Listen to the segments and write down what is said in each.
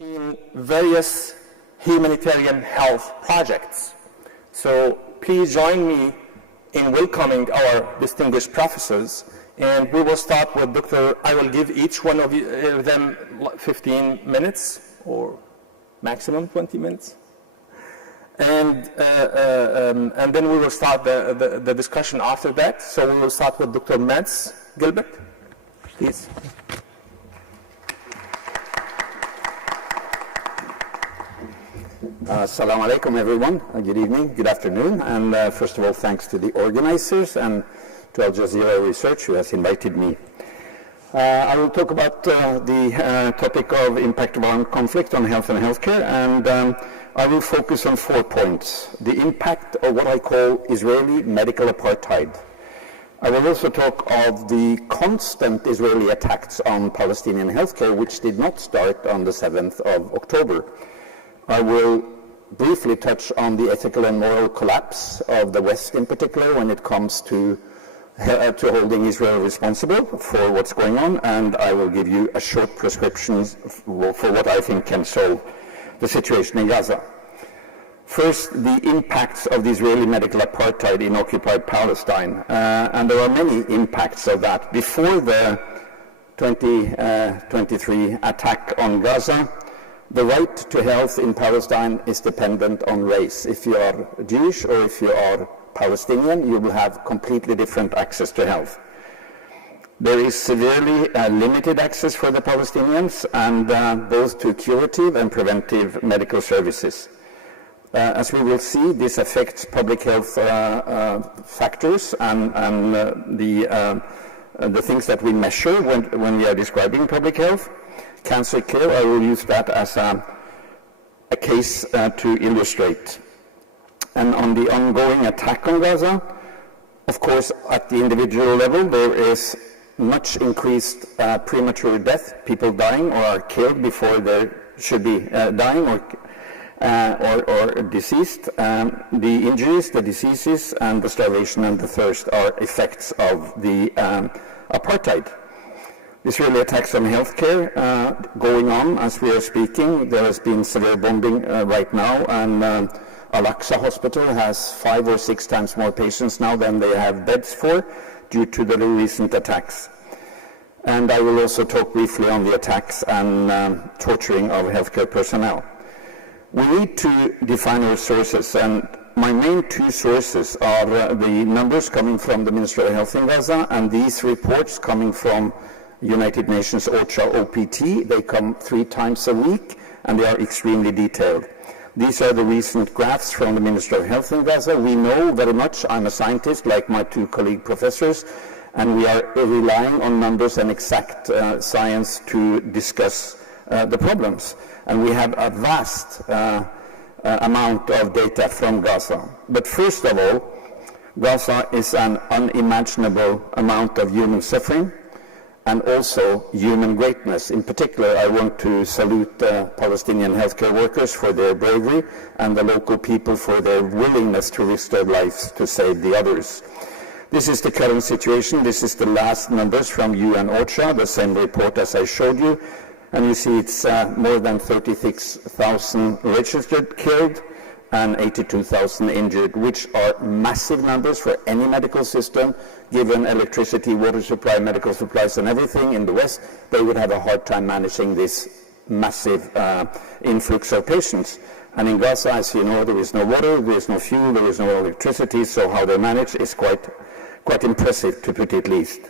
in various humanitarian health projects. So please join me in welcoming our distinguished professors, and we will start with I will give each one of them 15 minutes or maximum 20 minutes. And then we will start the discussion after that. So we will start with Dr. Mads Gilbert, please. Assalamu alaikum, everyone. Good evening, good afternoon. And first of all, thanks to the organizers and to Al Jazeera Research who has invited me. I will talk about the topic of impact of armed conflict on health and healthcare, and I will focus on 4 points. The impact of what I call Israeli medical apartheid. I will also talk of the constant Israeli attacks on Palestinian healthcare, which did not start on the 7th of October. I will briefly touch on the ethical and moral collapse of the West in particular when it comes to holding Israel responsible for what's going on, and I will give you a short prescription for what I think can solve the situation in Gaza. First, the impacts of the Israeli medical apartheid in occupied Palestine, and there are many impacts of that. Before the 2023 attack on Gaza, the right to health in Palestine is dependent on race. If you are Jewish or if you are Palestinian, you will have completely different access to health. There is severely limited access for the Palestinians, and both to curative and preventive medical services. As we will see, this affects public health factors and the things that we measure when we are describing public health. Cancer care, I will use that as a case to illustrate. And on the ongoing attack on Gaza, of course, at the individual level, there is much increased premature death, people dying or are killed before they should be dying or deceased. The injuries, the diseases, and the starvation and the thirst are effects of the apartheid. Israeli attacks on healthcare going on as we are speaking. There has been severe bombing right now, and Al-Aqsa Hospital has 5 or 6 times more patients now than they have beds for due to the recent attacks. And I will also talk briefly on the attacks and torturing of healthcare personnel. We need to define our sources, and my main 2 sources are the numbers coming from the Ministry of Health in Gaza and these reports coming from United Nations OCHA OPT. They come 3 times a week and they are extremely detailed. These are the recent graphs from the Ministry of Health in Gaza. We know very much, I'm a scientist like my 2 colleague professors, and we are relying on numbers and exact science to discuss the problems. And we have a vast amount of data from Gaza. But first of all, Gaza is an unimaginable amount of human suffering and also human greatness. In particular, I want to salute the Palestinian healthcare workers for their bravery and the local people for their willingness to risk their lives to save the others. This is the current situation. This is the last numbers from UN OCHA, the same report as I showed you. And you see it's more than 36,000 registered killed and 82,000 injured, which are massive numbers for any medical system. Given electricity, water supply, medical supplies and everything in the West, they would have a hard time managing this massive influx of patients. And in Gaza, as you know, there is no water, there is no fuel, there is no electricity, so how they manage is quite impressive, to put it least.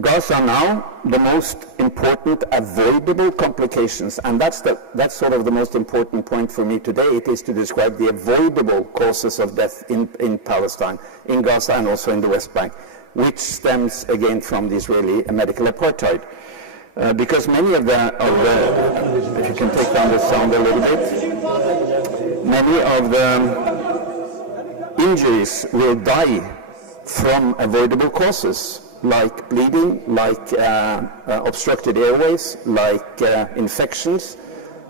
Gaza now, the most important avoidable complications, and that's sort of the most important point for me today. It is to describe the avoidable causes of death in Palestine, in Gaza and also in the West Bank, which stems again from the Israeli medical apartheid. Because many of the, if you can take down the sound a little bit, many of the injuries will die from avoidable causes, like bleeding, like obstructed airways, like infections,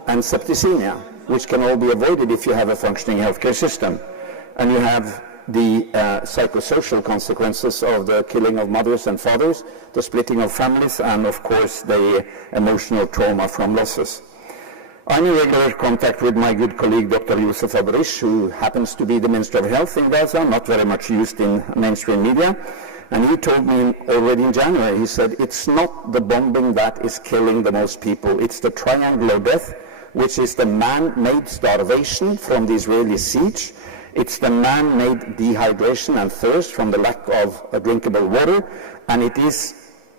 and septicemia, which can all be avoided if you have a functioning healthcare system. And you have the psychosocial consequences of the killing of mothers and fathers, the splitting of families, and of course the emotional trauma from losses. I'm in regular contact with my good colleague, Dr. Yusuf Abrish, who happens to be the Minister of Health in Gaza, not very much used in mainstream media. And he told me already in January, he said, it's not the bombing that is killing the most people. It's the triangle of death, which is the man-made starvation from the Israeli siege. It's the man-made dehydration and thirst from the lack of drinkable water. And it is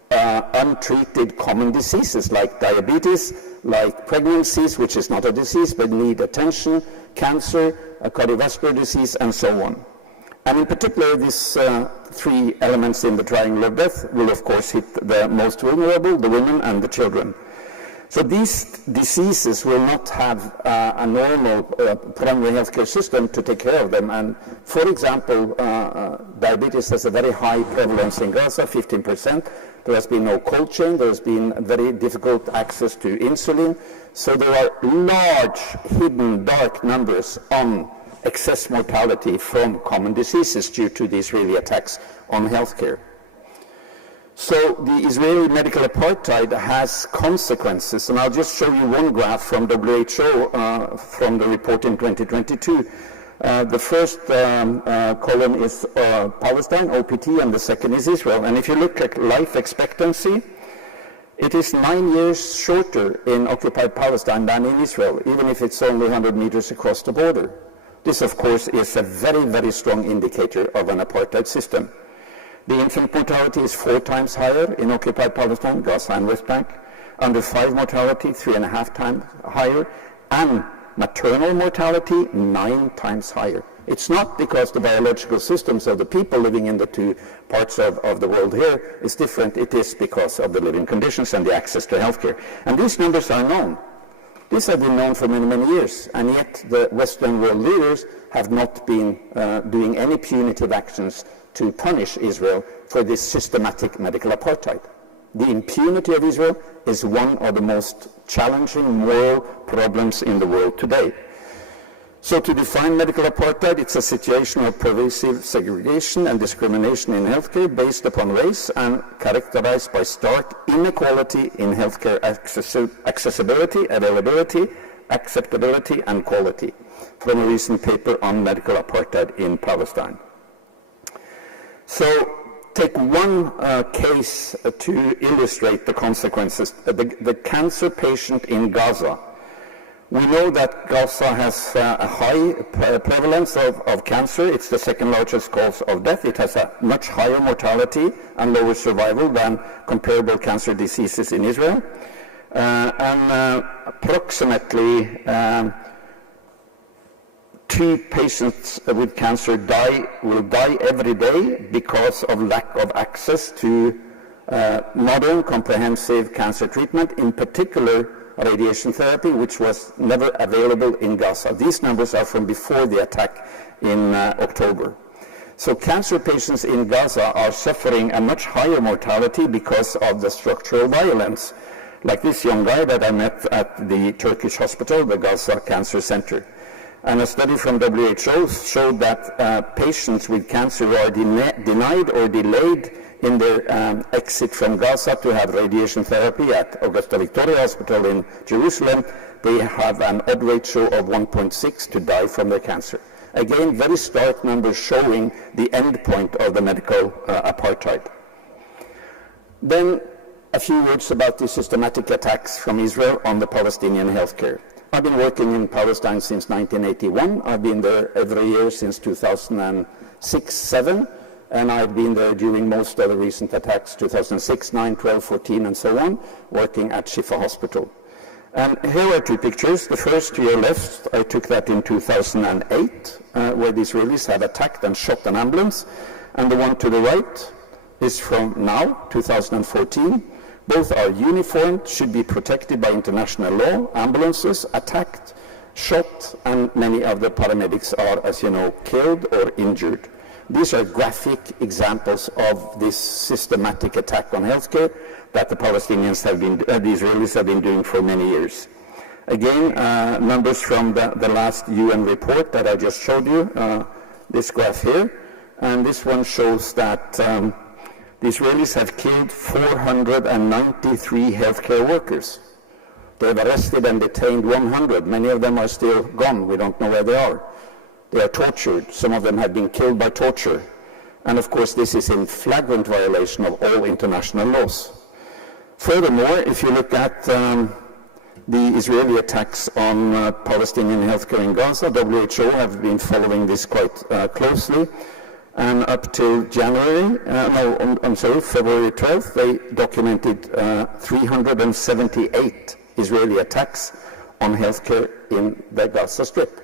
untreated common diseases like diabetes, like pregnancies, which is not a disease but need attention, cancer, cardiovascular disease, and so on. And in particular, these three elements in the triangle of death will, of course, hit the most vulnerable, the women and the children. So these diseases will not have a normal primary healthcare system to take care of them. And for example, diabetes has a very high prevalence in Gaza, 15%. There has been no cold chain. There has been very difficult access to insulin. So there are large, hidden, dark numbers on excess mortality from common diseases due to the Israeli attacks on healthcare. So the Israeli medical apartheid has consequences, and I'll just show you one graph from WHO from the report in 2022. The first column is Palestine, OPT, and the second is Israel. And if you look at life expectancy, it is 9 years shorter in occupied Palestine than in Israel, even if it's only 100 meters across the border. This, of course, is a very, very strong indicator of an apartheid system. The infant mortality is 4 times higher in occupied Palestine, Gaza and West Bank. Under 5 mortality, 3.5 times higher. And maternal mortality, 9 times higher. It's not because the biological systems of the people living in the two parts of the world here is different. It is because of the living conditions and the access to healthcare. And these numbers are known. These have been known for many, many years, and yet the Western world leaders have not been doing any punitive actions to punish Israel for this systematic medical apartheid. The impunity of Israel is one of the most challenging moral problems in the world today. So to define medical apartheid, it's a situation of pervasive segregation and discrimination in healthcare based upon race and characterized by stark inequality in healthcare accessibility, availability, acceptability, and quality, from a recent paper on medical apartheid in Palestine. So take one case to illustrate the consequences. The cancer patient in Gaza. We know that Gaza has a high prevalence of cancer. It's the second largest cause of death. It has a much higher mortality and lower survival than comparable cancer diseases in Israel. And approximately 2 patients with cancer will die every day because of lack of access to modern comprehensive cancer treatment, in particular radiation therapy, which was never available in Gaza. These numbers are from before the attack in October. So cancer patients in Gaza are suffering a much higher mortality because of the structural violence, like this young guy that I met at the Turkish hospital, the Gaza Cancer Center. And a study from WHO showed that patients with cancer who are denied or delayed in their exit from Gaza to have radiation therapy at Augusta Victoria Hospital in Jerusalem, they have an odd ratio of 1.6 to die from their cancer. Again, very stark numbers showing the end point of the medical apartheid. Then a few words about the systematic attacks from Israel on the Palestinian healthcare. I've been working in Palestine since 1981. I've been there every year since 2006-07. And I've been there during most of the recent attacks, 2006, 9, 12, 14, and so on, working at Shifa Hospital. And here are 2 pictures. The first to your left, I took that in 2008, where the Israelis had attacked and shot an ambulance. And the one to the right is from now, 2014. Both are uniformed, should be protected by international law. Ambulances attacked, shot, and many of the paramedics are, as you know, killed or injured. These are graphic examples of this systematic attack on healthcare that the Palestinians have been, the Israelis have been doing for many years. Again, numbers from the last UN report that I just showed you, this graph here, and this one shows that the Israelis have killed 493 healthcare workers. They have arrested and detained 100. Many of them are still gone. We don't know where they are. They are tortured. Some of them have been killed by torture. And of course, this is in flagrant violation of all international laws. Furthermore, if you look at the Israeli attacks on Palestinian healthcare in Gaza, WHO have been following this quite closely. And up till February 12th, they documented 378 Israeli attacks on healthcare in the Gaza Strip.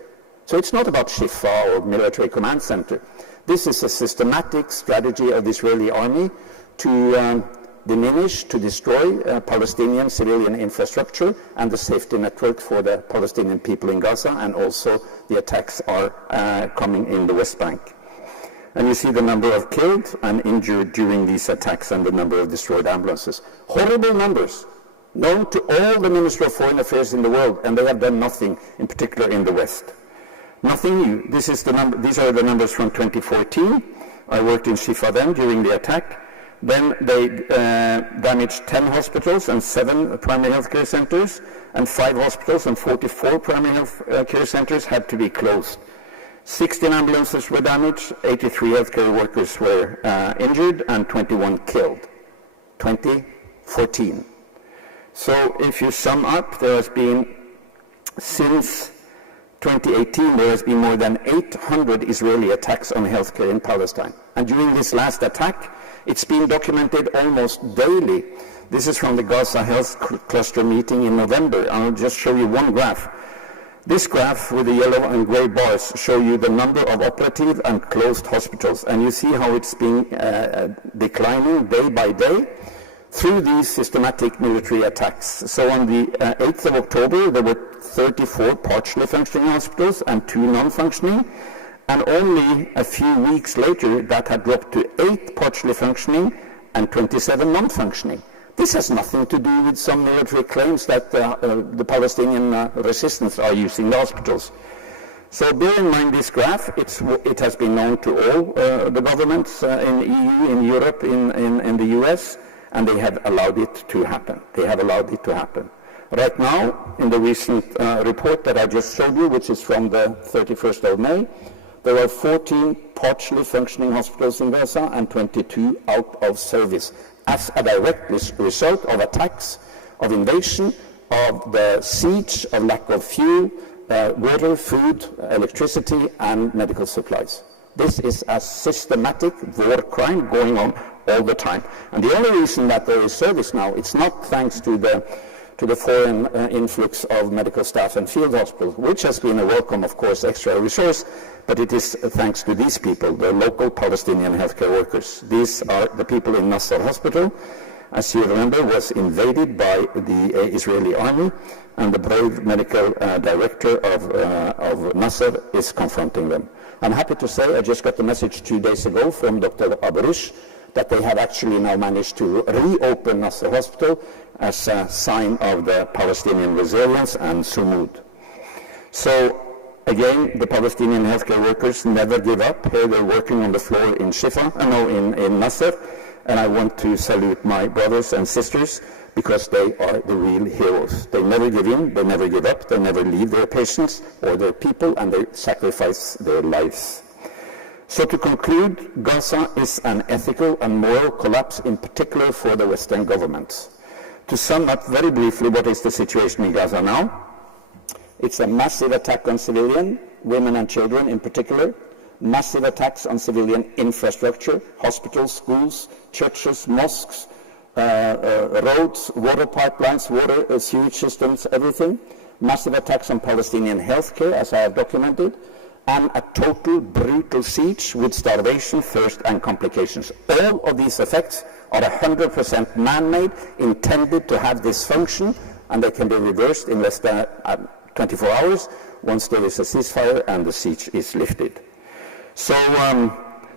So it's not about Shifa or military command center. This is a systematic strategy of the Israeli army to diminish, to destroy Palestinian civilian infrastructure and the safety network for the Palestinian people in Gaza, and also the attacks are coming in the West Bank. And you see the number of killed and injured during these attacks and the number of destroyed ambulances. Horrible numbers, known to all the Ministry of Foreign Affairs in the world, and they have done nothing, in particular in the West. Nothing new. These are the numbers from 2014. I worked in Shifa then during the attack. Then they damaged 10 hospitals and 7 primary health care centers, and 5 hospitals and 44 primary health care centers had to be closed. 16 ambulances were damaged, 83 healthcare workers were injured, and 21 killed. 2014. So if you sum up, there has been, since 2018, there has been more than 800 Israeli attacks on healthcare in Palestine. And during this last attack, it's been documented almost daily. This is from the Gaza Health Cluster meeting in November. I'll just show you one graph. This graph with the yellow and gray bars show you the number of operative and closed hospitals. And you see how it's been declining day by day through these systematic military attacks. So on the 8th of October, there were 34 partially functioning hospitals and 2 non-functioning. And only a few weeks later, that had dropped to 8 partially functioning and 27 non-functioning. This has nothing to do with some military claims that the Palestinian resistance are using the hospitals. So bear in mind this graph. It has been known to all the governments in the EU, in Europe, in the US, and they have allowed it to happen. They have allowed it to happen. Right now, in the recent report that I just showed you, which is from the 31st of May, there are 14 partially functioning hospitals in Gaza and 22 out of service, as a direct result of attacks, of invasion, of the siege, of lack of fuel, water, food, electricity, and medical supplies. This is a systematic war crime going on all the time. And the only reason that there is service now, it's not thanks to the foreign influx of medical staff and field hospitals, which has been a welcome, of course, extra resource, but it is thanks to these people, the local Palestinian healthcare workers. These are the people in Nasser Hospital, as you remember, was invaded by the Israeli army, and the brave medical director of Nasser is confronting them. I'm happy to say I just got the message 2 days ago from Dr. Abarish that they have actually now managed to reopen Nasser Hospital as a sign of the Palestinian resilience and sumud. So again, the Palestinian healthcare workers never give up. Here they're working on the floor in in Nasser, and I want to salute my brothers and sisters because they are the real heroes. They never give in, they never give up, they never leave their patients or their people, and they sacrifice their lives. So to conclude, Gaza is an ethical and moral collapse, in particular for the Western governments. To sum up very briefly, what is the situation in Gaza now? It's a massive attack on civilian, women and children in particular, massive attacks on civilian infrastructure, hospitals, schools, churches, mosques, roads, water pipelines, water, sewage systems, everything. Massive attacks on Palestinian healthcare, as I have documented, and a total brutal siege with starvation, thirst, and complications. All of these effects are 100% man-made, intended to have this function, and they can be reversed in less than 24 hours once there is a ceasefire and the siege is lifted. So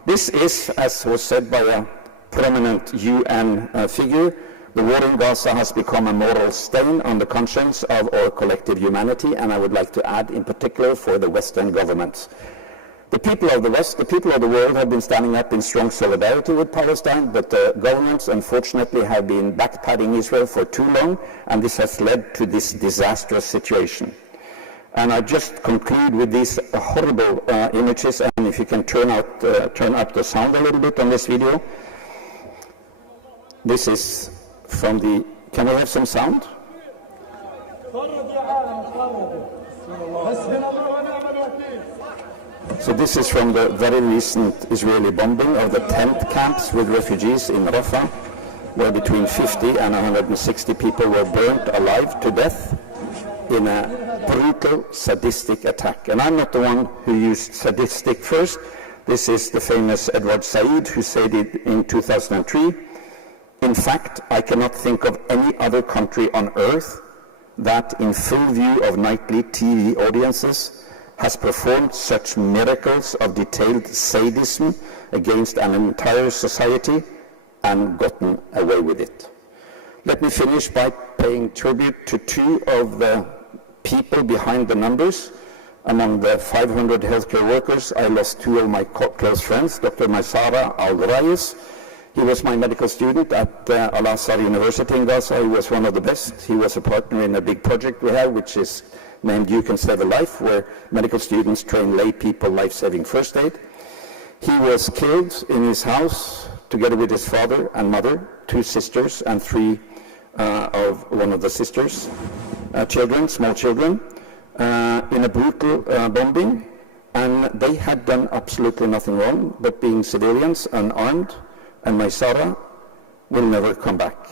this is, as was said by a prominent UN figure, the war in Gaza has become a moral stain on the conscience of our collective humanity, and I would like to add in particular for the Western governments. The people of the West, the people of the world have been standing up in strong solidarity with Palestine, but the governments, unfortunately, have been backpatting Israel for too long, and this has led to this disastrous situation. And I just conclude with these horrible images, and if you can turn up the sound a little bit on this video. This is from the, can we have some sound? So this is from the very recent Israeli bombing of the tent camps with refugees in Rafah, where between 50 and 160 people were burnt alive to death in a brutal, sadistic attack. And I'm not the one who used sadistic first. This is the famous Edward Said, who said it in 2003. In fact, I cannot think of any other country on earth that, in full view of nightly TV audiences, has performed such miracles of detailed sadism against an entire society and gotten away with it. Let me finish by paying tribute to two of the people behind the numbers. Among the 500 healthcare workers, I lost two of my close friends, Dr. Maysara Al-Rayes. He was my medical student at Al-Azhar University in Gaza. He was one of the best. He was a partner in a big project we have, which is named You Can Save a Life, where medical students train lay people life-saving first aid. He was killed in his house together with his father and mother, two sisters, and three of one of the sisters' children, small children, in a brutal bombing. And they had done absolutely nothing wrong, but being civilians, unarmed, and Maysara will never come back.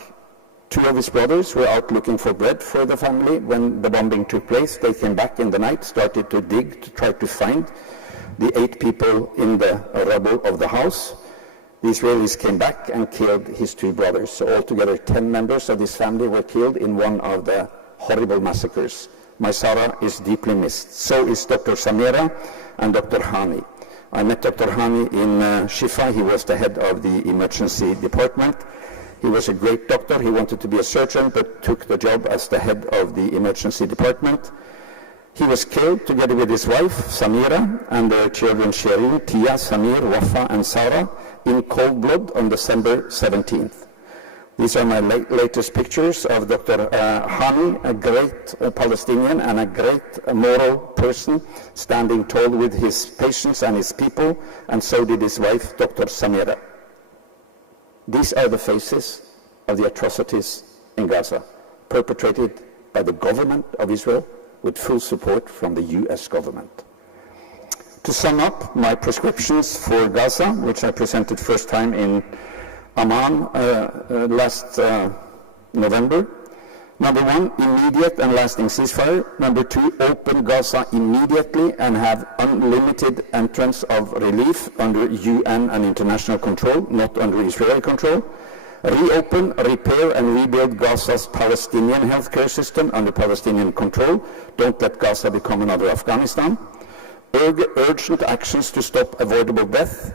Two of his brothers were out looking for bread for the family when the bombing took place. They came back in the night, started to dig to try to find the 8 people in the rubble of the house. The Israelis came back and killed his 2 brothers. So altogether 10 members of this family were killed in one of the horrible massacres. Maysara is deeply missed. So is Dr. Samira and Dr. Hani. I met Dr. Hani in Shifa. He was the head of the emergency department. He was a great doctor. He wanted to be a surgeon, but took the job as the head of the emergency department. He was killed together with his wife, Samira, and their children, Shireen, Tia, Samir, Wafa, and Sarah, in cold blood on December 17th. These are my latest pictures of Dr. Hani, a great Palestinian and a great moral person, standing tall with his patients and his people, and so did his wife, Dr. Samira. These are the faces of the atrocities in Gaza, perpetrated by the government of Israel with full support from the US government. To sum up my prescriptions for Gaza, which I presented first time in Amman last November. Number 1, immediate and lasting ceasefire. Number 2, open Gaza immediately and have unlimited entrance of relief under UN and international control, not under Israeli control. Reopen, repair, and rebuild Gaza's Palestinian healthcare system under Palestinian control. Don't let Gaza become another Afghanistan. Urgent actions to stop avoidable death,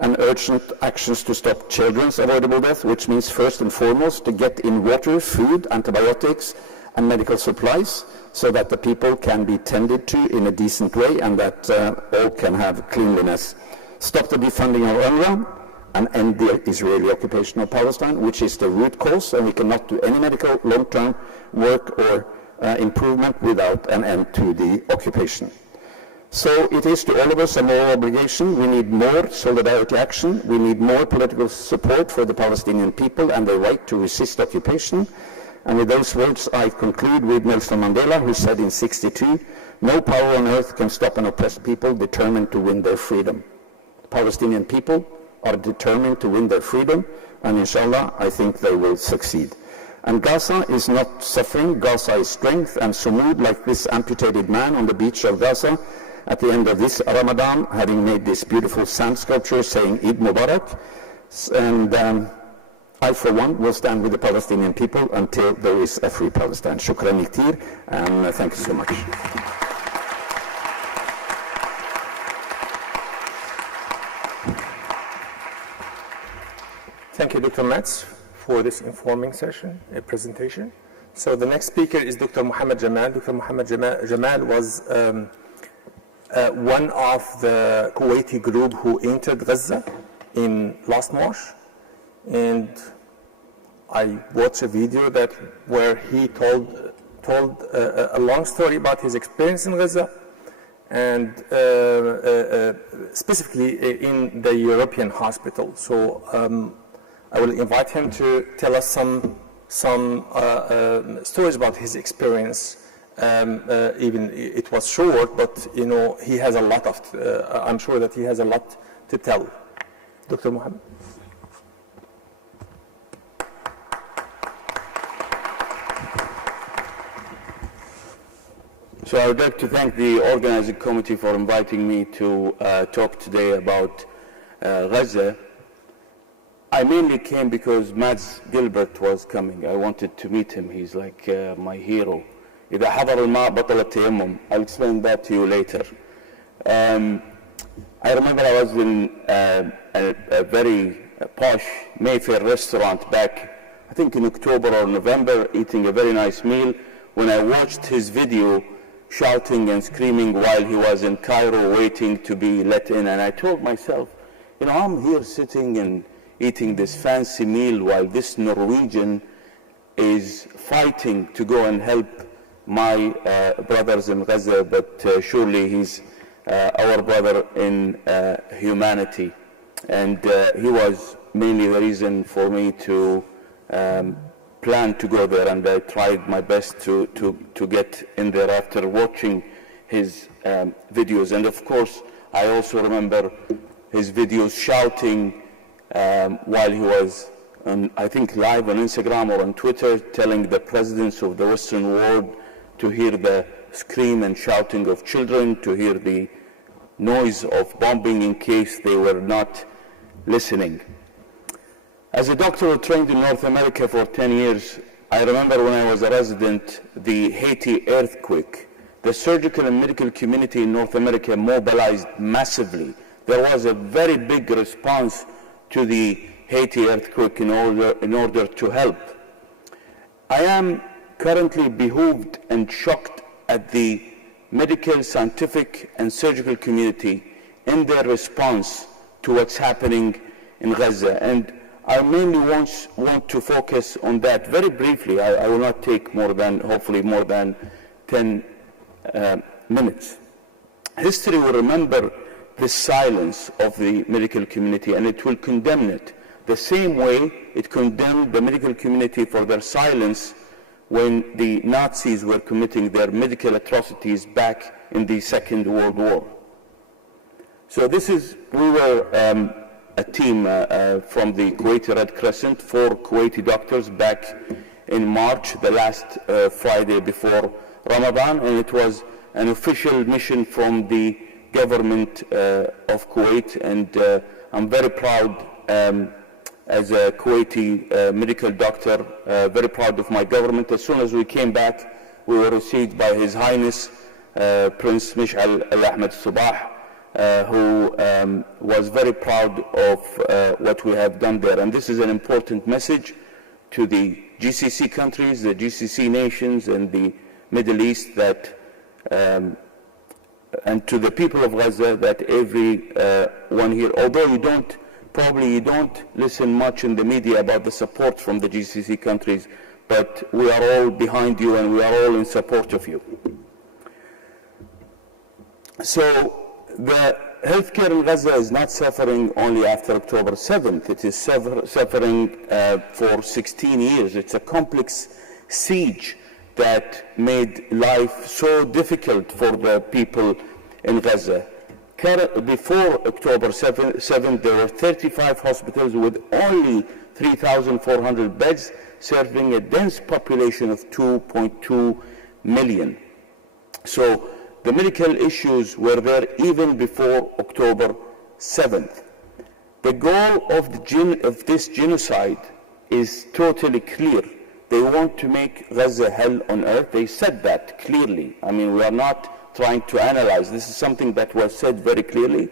and urgent actions to stop children's avoidable death, which means first and foremost to get in water, food, antibiotics, and medical supplies, so that the people can be tended to in a decent way and that all can have cleanliness. Stop the defunding of UNRWA and end the Israeli occupation of Palestine, which is the root cause, and we cannot do any medical long-term work or improvement without an end to the occupation. So it is to all of us a moral obligation. We need more solidarity action. We need more political support for the Palestinian people and their right to resist occupation. And with those words, I conclude with Nelson Mandela, who said in '62, "No power on earth can stop an oppressed people determined to win their freedom." The Palestinian people are determined to win their freedom, and inshallah, I think they will succeed. And Gaza is not suffering. Gaza is strength, and Sumud, like this amputated man on the beach of Gaza, at the end of this Ramadan, having made this beautiful sand sculpture saying Eid Mubarak, and I, for one, will stand with the Palestinian people until there is a free Palestine. Shukran kthir, and thank you so much. Thank you, Dr. Metz, for this informing session, presentation. So the next speaker is Dr. Mohammed Jamal. Dr. Mohammed Jamal was one of the Kuwaiti group who entered Gaza in last March, and I watched a video where he told a long story about his experience in Gaza, and specifically in the European hospital. So I will invite him to tell us some stories about his experience. Even it was short, but he has a lot of. I'm sure that he has a lot to tell. Dr. Mohammed. So I would like to thank the organizing committee for inviting me to talk today about Gaza. I mainly came because Mads Gilbert was coming. I wanted to meet him. He's like my hero. إذا حضر الماء بطل التيمم. I'll explain that to you later. I remember I was in a very posh Mayfair restaurant back, I think in October or November, eating a very nice meal, when I watched his video shouting and screaming while he was in Cairo waiting to be let in. And I told myself, I'm here sitting and eating this fancy meal while this Norwegian is fighting to go and help my brothers in Gaza, but surely he's our brother in humanity. And he was mainly the reason for me to plan to go there, and I tried my best to get in there after watching his videos. And of course, I also remember his videos shouting while he was, I think, live on Instagram or on Twitter, telling the presidents of the Western world to hear the scream and shouting of children, to hear the noise of bombing in case they were not listening. As a doctor who trained in North America for 10 years, I remember when I was a resident, the Haiti earthquake. The surgical and medical community in North America mobilized massively. There was a very big response to the Haiti earthquake in order to help. I am currently behooved and shocked at the medical, scientific, and surgical community in their response to what's happening in Gaza. And I mainly want to focus on that very briefly. I will not take hopefully more than 10 minutes. History will remember the silence of the medical community, and it will condemn it the same way it condemned the medical community for their silence when the Nazis were committing their medical atrocities back in the Second World War. So we were a team from the Kuwaiti Red Crescent, 4 Kuwaiti doctors back in March, the last Friday before Ramadan, and it was an official mission from the government of Kuwait, and I'm very proud as a Kuwaiti medical doctor, very proud of my government. As soon as we came back, we were received by His Highness Prince Mish'al Al-Ahmed Sabah, who was very proud of what we have done there. And this is an important message to the GCC countries, the GCC nations, and the Middle East, that and to the people of Gaza, that everyone here, although you don't listen much in the media about the support from the GCC countries, but we are all behind you and we are all in support of you. So the healthcare in Gaza is not suffering only after October 7th. It is suffering for 16 years. It's a complex siege that made life so difficult for the people in Gaza. Before October 7th, there were 35 hospitals with only 3,400 beds, serving a dense population of 2.2 million. So the medical issues were there even before October 7th. The goal of this genocide is totally clear. They want to make Gaza hell on earth. They said that clearly. I mean, we are not trying to analyze. This is something that was said very clearly.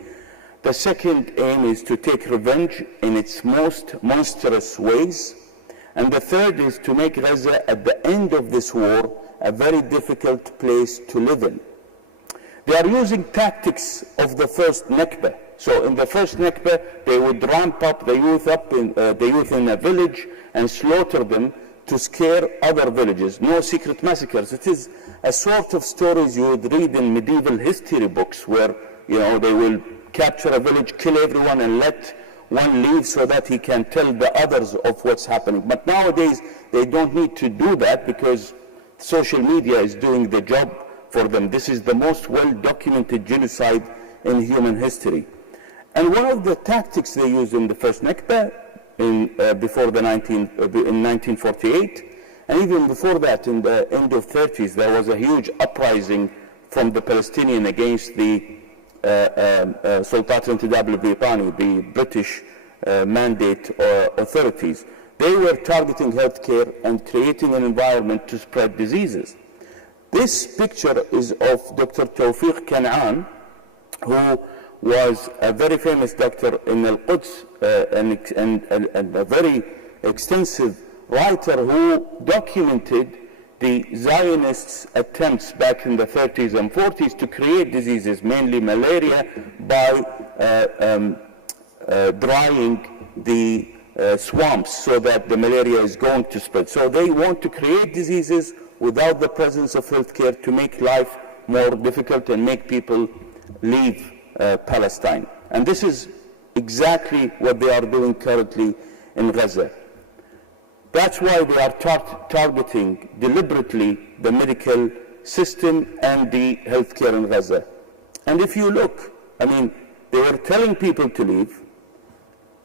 The second aim is to take revenge in its most monstrous ways. And the third is to make Gaza, at the end of this war, a very difficult place to live in. They are using tactics of the first Nakba. So in the first Nakba, they would ramp up the youth in a village and slaughter them to scare other villages. No secret massacres. It is a sort of stories you would read in medieval history books where, they will capture a village, kill everyone, and let one leave so that he can tell the others of what's happening. But nowadays, they don't need to do that because social media is doing the job for them. This is the most well-documented genocide in human history. And one of the tactics they used in the first Nakba, in 1948, and even before that, in the end of 30s, there was a huge uprising from the Palestinian against the Sultanat al-Intidab al-Britani, the British mandate authorities. They were targeting healthcare and creating an environment to spread diseases. This picture is of Dr. Tawfiq Kan'an, who was a very famous doctor in Al-Quds and a very extensive writer who documented the Zionists' attempts back in the 30s and 40s to create diseases, mainly malaria, by drying the swamps so that the malaria is going to spread. So they want to create diseases without the presence of healthcare to make life more difficult and make people leave Palestine. And this is exactly what they are doing currently in Gaza. That's why they are targeting deliberately the medical system and the healthcare in Gaza. And if you look, they were telling people to leave.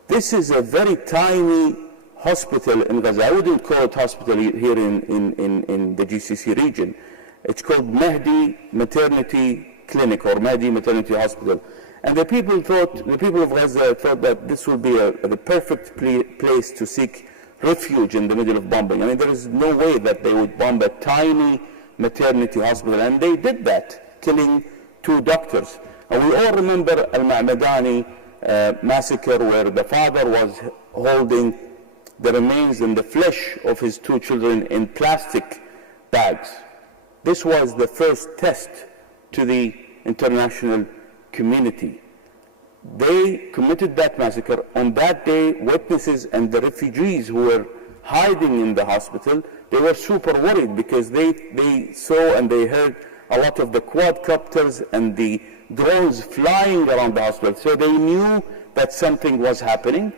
This is a very tiny hospital in Gaza. I wouldn't call it hospital here in the GCC region. It's called Mahdi Maternity Clinic or Mahdi Maternity Hospital. And the people of Gaza thought that this would be the perfect place to seek refuge in the middle of bombing. There is no way that they would bomb a tiny maternity hospital. And they did that, killing 2 doctors. And we all remember Al-Ma'madani massacre where the father was holding the remains and the flesh of his 2 children in plastic bags. This was the first test to the international community. They committed that massacre. On that day, witnesses and the refugees who were hiding in the hospital, they were super worried because they saw and they heard a lot of the quadcopters and the drones flying around the hospital. So they knew that something was happening.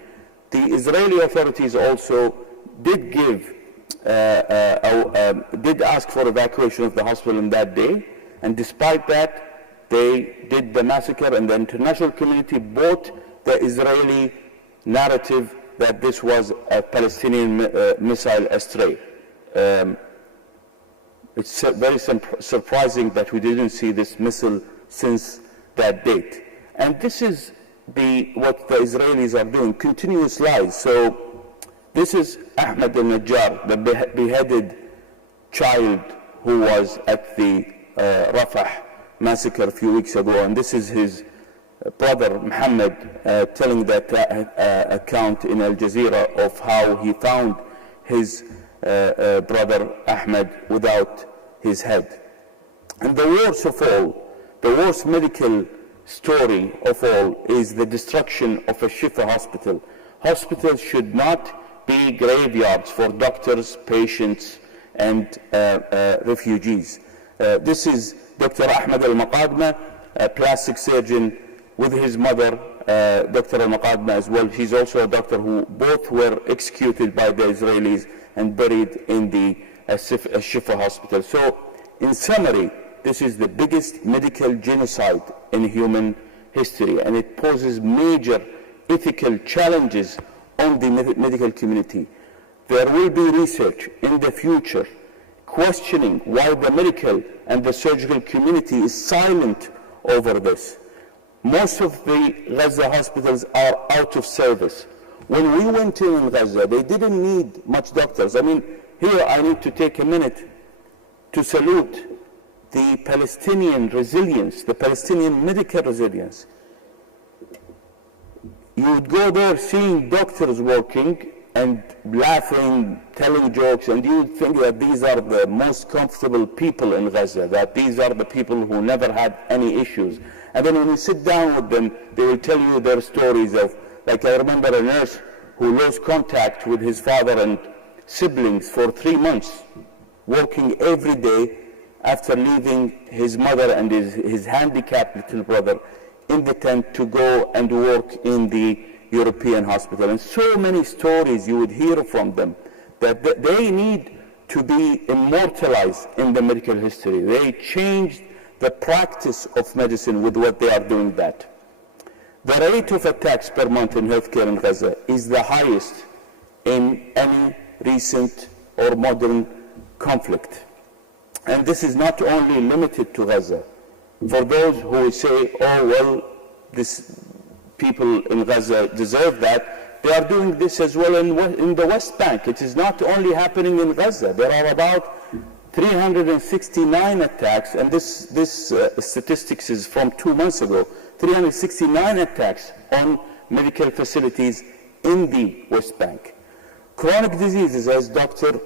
The Israeli authorities also did did ask for evacuation of the hospital on that day, and despite that, they did the massacre, and the international community bought the Israeli narrative that this was a Palestinian missile astray. It's very surprising that we didn't see this missile since that date. And this is what the Israelis are doing, continuous lies. So this is Ahmed al-Najjar, the beheaded child who was at the Rafah massacre a few weeks ago, and this is his brother Muhammad telling that account in Al-Jazeera of how he found his brother Ahmed without his head. And the worst of all, the worst medical story of all is the destruction of a Shifa hospital. Hospitals should not be graveyards for doctors, patients, and refugees. This is Dr. Ahmed al-Maqadma, a plastic surgeon with his mother, Dr. al-Maqadma as well. He's also a doctor who both were executed by the Israelis and buried in the Shifa hospital. So, in summary, this is the biggest medical genocide in human history, and it poses major ethical challenges on the medical community. There will be research in the future questioning why the medical and the surgical community is silent over this. Most of the Gaza hospitals are out of service. When we went in Gaza, they didn't need much doctors. Here I need to take a minute to salute the Palestinian resilience, the Palestinian medical resilience. You would go there seeing doctors working and laughing, telling jokes, and you would think that these are the most comfortable people in Gaza, that these are the people who never had any issues. And then when you sit down with them, they will tell you their stories of, like I remember a nurse who lost contact with his father and siblings for 3 months, working every day after leaving his mother and his handicapped little brother in the tent to go and work in the European hospital. And so many stories you would hear from them that they need to be immortalized in the medical history. They changed the practice of medicine with what they are doing that. The rate of attacks per month in healthcare in Gaza is the highest in any recent or modern conflict. And this is not only limited to Gaza. For those who say, oh, well, this people in Gaza deserve that, they are doing this as well in the West Bank. It is not only happening in Gaza. There are about 369 attacks, and this statistics is from 2 months ago, 369 attacks on medical facilities in the West Bank. Chronic diseases, as Dr.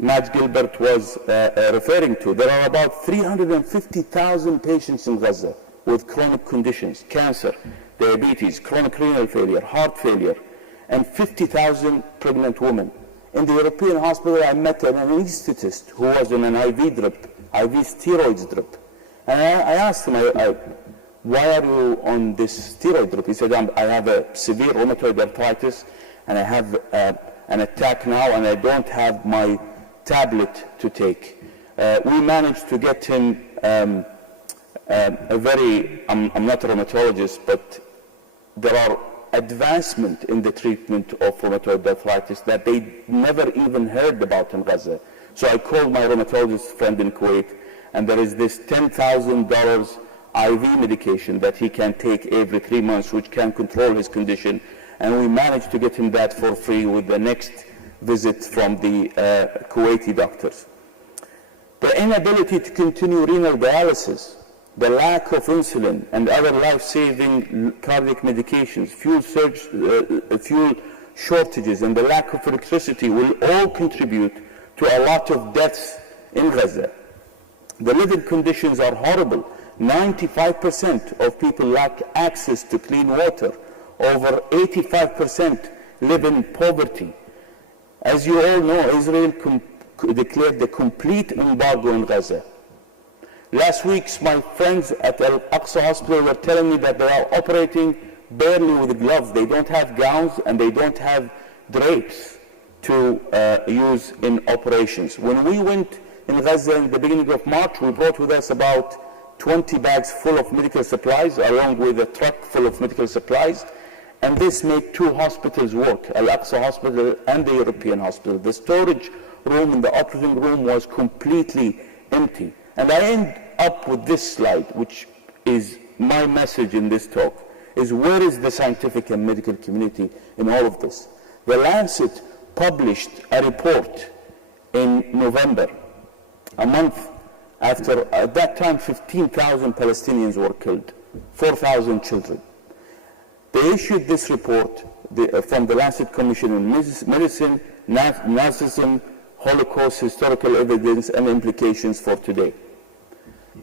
Matt Gilbert was referring to, there are about 350,000 patients in Gaza with chronic conditions, cancer, diabetes, chronic renal failure, heart failure, and 50,000 pregnant women. In the European hospital, I met an anesthetist who was on an IV drip, IV steroids drip. And I asked him, why are you on this steroid drip? He said, I have a severe rheumatoid arthritis, and I have an attack now, and I don't have my tablet to take. We managed to get him I'm not a rheumatologist, but there are advancement in the treatment of rheumatoid arthritis that they never even heard about in Gaza. So I called my rheumatologist friend in Kuwait, and there is this $10,000 IV medication that he can take every 3 months, which can control his condition, and we managed to get him that for free with the next visit from the Kuwaiti doctors. The inability to continue renal dialysis, the lack of insulin and other life-saving cardiac medications, fuel shortages, and the lack of electricity will all contribute to a lot of deaths in Gaza. The living conditions are horrible. 95% of people lack access to clean water. Over 85% live in poverty. As you all know, Israel declared the complete embargo in Gaza. Last week, my friends at Al-Aqsa Hospital were telling me that they are operating barely with gloves. They don't have gowns and they don't have drapes to use in operations. When we went in Gaza in the beginning of March, we brought with us about 20 bags full of medical supplies, along with a truck full of medical supplies. And this made 2 hospitals work, Al-Aqsa Hospital and the European Hospital. The storage room in the operating room was completely empty. And I end up with this slide, which is my message in this talk, is where is the scientific and medical community in all of this? The Lancet published a report in November, a month after, at that time, 15,000 Palestinians were killed, 4,000 children. They issued this report from the Lancet Commission on Medicine, Narcissism, Holocaust, Historical Evidence, and Implications for Today.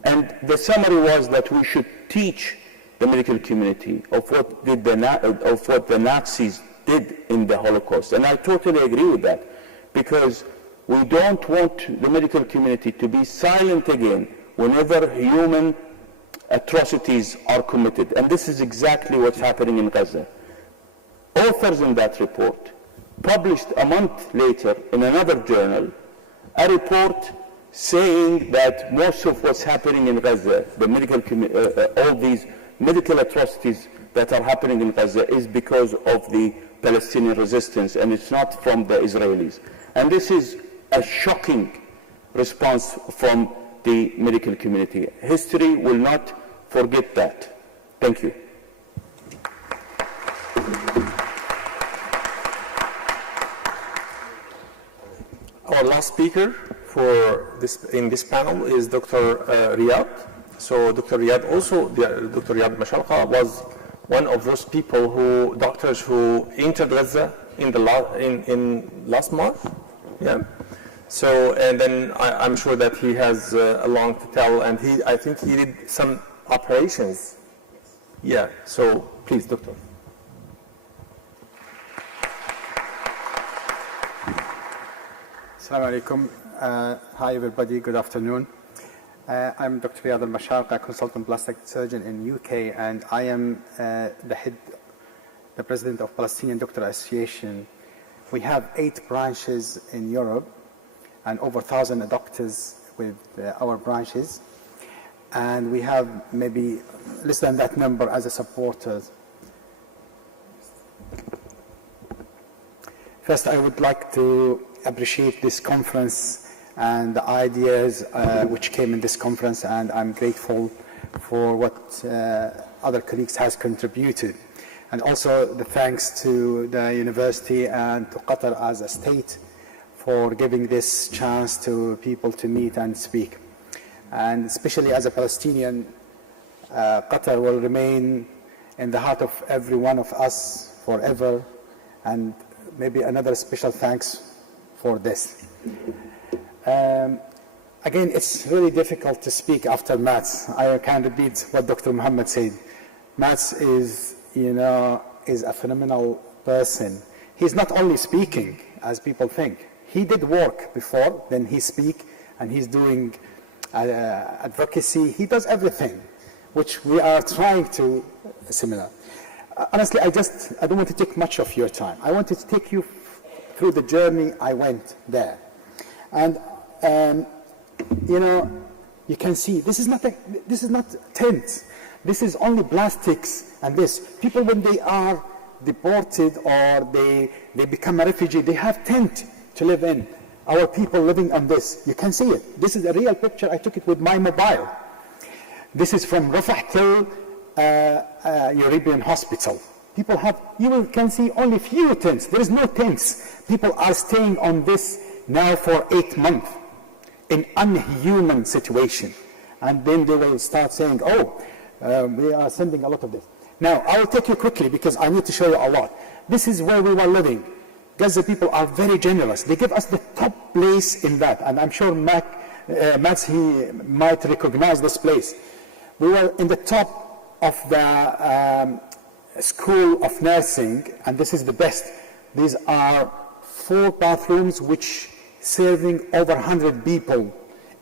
And the summary was that we should teach the medical community of what the Nazis did in the Holocaust. And I totally agree with that, because we don't want the medical community to be silent again whenever human atrocities are committed. And this is exactly what's happening in Gaza. Authors in that report published a month later in another journal a report saying that most of what's happening in Gaza, the medical all these medical atrocities that are happening in Gaza, is because of the Palestinian resistance, and it's not from the Israelis. And this is a shocking response from the medical community. History will not forget that. Thank you. Our last speaker in this panel is Dr. Riyad. So Dr. Riyad Dr. Riyad Mashalqa was one of those doctors who entered Gaza in last March. Yeah. So, and then I'm sure that he has a long to tell, and I think he did some operations. Yeah. So, please, Doctor. Assalamu alaikum. Hi everybody, good afternoon. I'm Dr. Riyad al-Masharq, a consultant plastic surgeon in UK, and I am the president of Palestinian Doctor Association. We have 8 branches in Europe and over 1,000 doctors with our branches, and we have maybe less than that number as a supporters. First, I would like to appreciate this conference and the ideas which came in this conference, and I'm grateful for what other colleagues has contributed. And also the thanks to the university and to Qatar as a state for giving this chance to people to meet and speak. And especially as a Palestinian, Qatar will remain in the heart of every one of us forever, and maybe another special thanks for this. Again, it's really difficult to speak after Mats. I can repeat what Dr. Muhammad said. Mats is, is a phenomenal person. He's not only speaking, as people think. He did work before, then he speak, and he's doing advocacy. He does everything, which we are trying to similar. Honestly, I don't want to take much of your time. I want to take you through the journey I went there. And, you can see, this is not tents. This is only plastics and this. People, when they are deported or they become a refugee, they have tent to live in. Our people living on this. You can see it. This is a real picture. I took it with my mobile. This is from Rafah till European hospital. People have, you can see only few tents. There is no tents. People are staying on this now for 8 months in unhuman situation. And then they will start saying, we are sending a lot of this. Now, I will take you quickly because I need to show you a lot. This is where we were living. Gaza people are very generous. They give us the top place in that. And I'm sure Mats, he might recognize this place. We were in the top of the School of Nursing, and this is the best. These are 4 bathrooms which serving over 100 people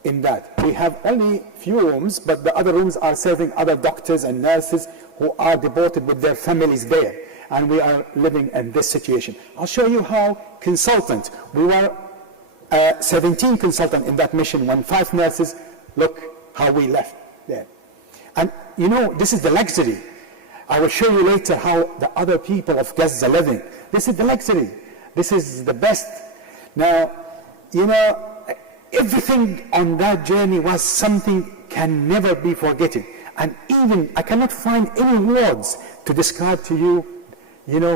in that. We have only few rooms, but the other rooms are serving other doctors and nurses who are deported with their families there. And we are living in this situation. I'll show you how consultant. We were 17 consultants in that mission when 5 nurses, look how we left there. And this is the luxury. I will show you later how the other people of Gaza living. This is the luxury. This is the best. Now, everything on that journey was something can never be forgotten. And even, I cannot find any words to describe to you,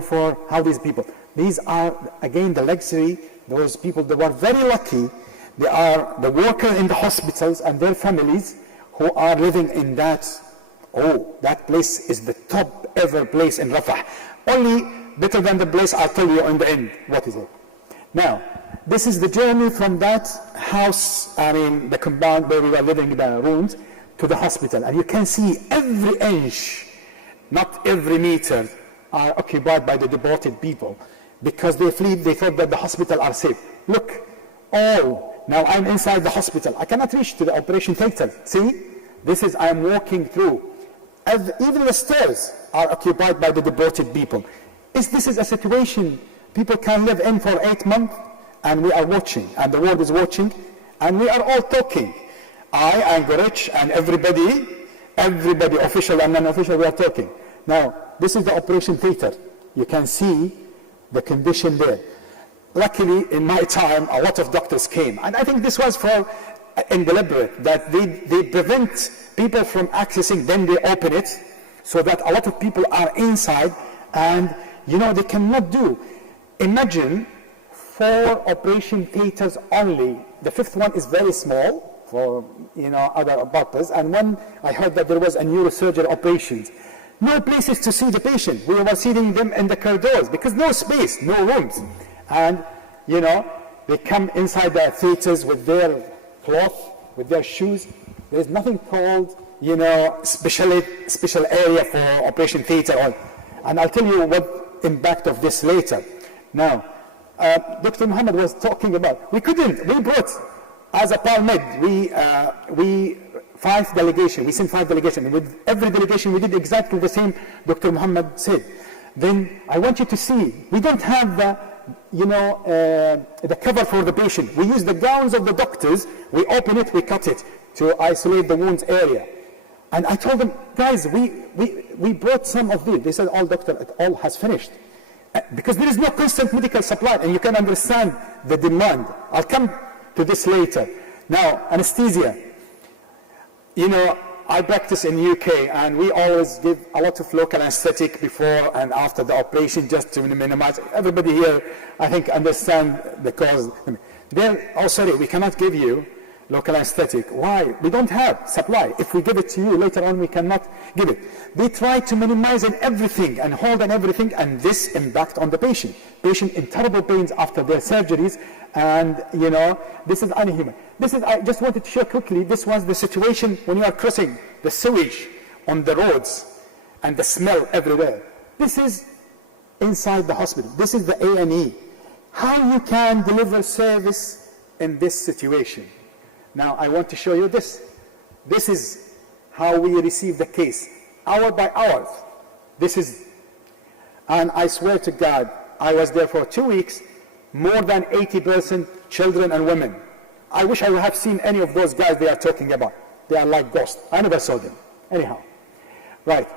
for how these people. These are, again, the luxury. Those people, they were very lucky. They are the workers in the hospitals and their families who are living in that. That place is the top ever place in Rafah. Only better than the place I'll tell you in the end. What is it? Now, this is the journey from that house, the compound where we were living in the rooms, to the hospital. And you can see every inch, not every meter, are occupied by the deported people. Because they fled, they thought that the hospital are safe. Look, now I'm inside the hospital. I cannot reach to the operation theater. See? This is, I'm walking through. Even the stairs are occupied by the deported people. This is a situation people can live in for 8 months, and we are watching, and the world is watching, and we are all talking. I and Gorich and everybody, official and non-official, we are talking. Now, this is the operation theater. You can see the condition there. Luckily, in my time, a lot of doctors came, and I think this was for deliberate, that they prevent people from accessing, then they open it, so that a lot of people are inside, and they cannot do. Imagine 4 operation theaters only. The 5th one is very small for other purpose, and when I heard that there was a neurosurgery operations, No places to see the patient. We were seeing them in the corridors because no space, no rooms. And, you know, they come inside the theaters with their cloth, with their shoes. There's nothing called, you know, special area for operation theater. And I'll tell you what impact of this later. Now, Dr. Muhammad was talking about, we brought, as a PALMED, we sent 5 delegations. With every delegation, we did exactly the same Dr. Muhammad said. Then I want you to see, we don't have the, you know, the cover for the patient. We use the gowns of the doctors, we open it, we cut it to isolate the wounds area. And I told them, guys, we brought some of these. They said, doctor, it all has finished. Because there is no constant medical supply, and you can understand the demand. I'll come to this later. Now, anesthesia. You know, I practice in the UK, and we always give a lot of local anesthetic before and after the operation, just to minimize. Everybody here, I think, understand the cause. We cannot give you local anesthetic. Why? We don't have supply. If we give it to you later on, we cannot give it. They try to minimize everything and hold on everything, and this impact on the patient. Patient in terrible pains after their surgeries, and you know, this is unhuman. I just wanted to show quickly, this was the situation when you are crossing the sewage on the roads and the smell everywhere. This is inside the hospital. This is the A&E. How you can deliver service in this situation. Now, I want to show you this. This is how we receive the case, hour by hour. And I swear to God, I was there for 2 weeks, more than 80% children and women. I wish I would have seen any of those guys they are talking about. They are like ghosts. I never saw them. Anyhow, right.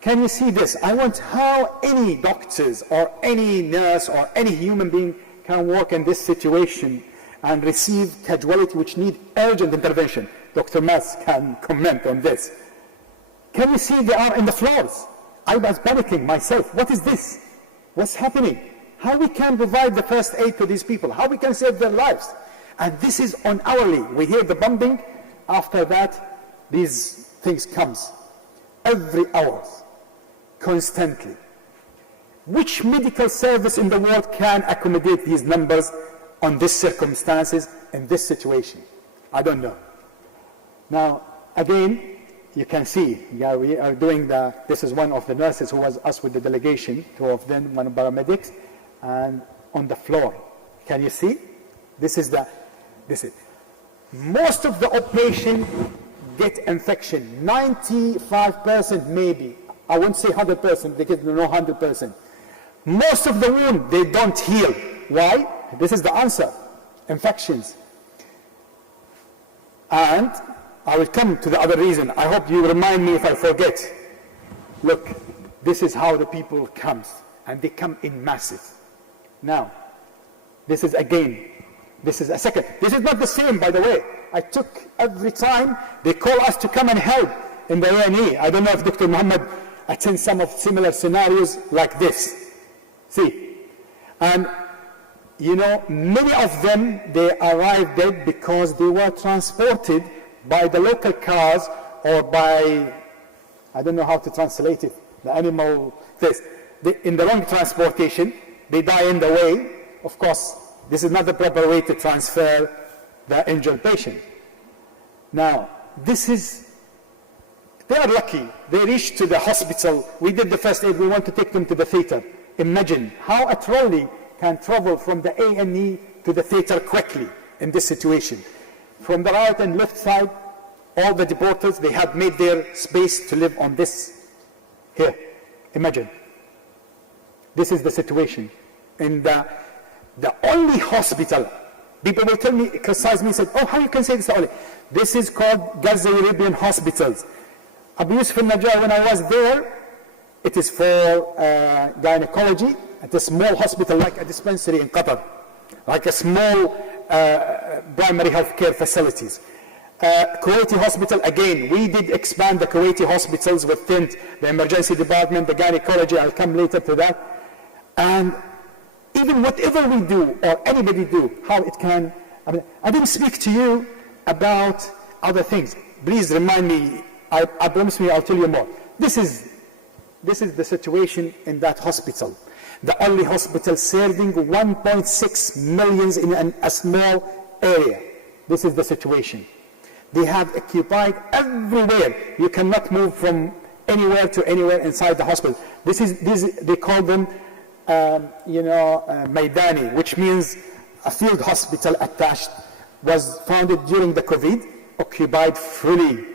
Can you see this? I want how any doctors or any nurse or any human being can work in this situation and receive casualty which need urgent intervention. Dr. Mas can comment on this. Can you see they are in the floors? I was panicking myself. What is this? What's happening? How we can provide the first aid to these people? How we can save their lives? And this is on hourly. We hear the bombing. After that, these things comes. Every hour, constantly. Which medical service in the world can accommodate these numbers on these circumstances, in this situation? I don't know. Now, again, you can see, yeah, we are doing this is one of the nurses who was us with the delegation, 2 of them, 1 paramedics, and on the floor. Can you see? This is. Most of the patient get infection, 95% maybe. I won't say 100% because no 100%. Most of the wound, they don't heal. Why? This is the answer. Infections. And I will come to the other reason. I hope you remind me if I forget. Look, this is how the people comes. And they come in masses. Now, this is again, this is a second. This is not the same, by the way. I took every time they call us to come and help in the A&E. I don't know if Dr. Muhammad attends some of similar scenarios like this. See? And you know, many of them, they arrived dead because they were transported by the local cars or by, I don't know how to translate it, the animal, in the wrong transportation, they die in the way. Of course, this is not the proper way to transfer the injured patient. Now, they are lucky. They reached to the hospital. We did the first aid. We want to take them to the theater. Imagine how a trolley can travel from the A&E to the theater quickly in this situation. From the right and left side, all the deporters, they have made their space to live on this. Here, imagine. This is the situation. And the only hospital, people will tell me, criticize me, said, oh, how you can say this only? This is called Gaza European Hospitals. Abu Yusuf al-Najjar, when I was there, it is for gynecology at a small hospital like a dispensary in Qatar, like a small primary health care facilities. Kuwaiti hospital, again, we did expand the Kuwaiti hospitals within the emergency department, the gynecology, I'll come later to that. And even whatever we do, or anybody do, how it can, I didn't speak to you about other things. Please remind me, I promise me I'll tell you more. This is This is the situation in that hospital. The only hospital serving 1.6 million in a small area. This is the situation. They have occupied everywhere. You cannot move from anywhere to anywhere inside the hospital. They call them, Maidani, which means a field hospital attached, was founded during the COVID, occupied fully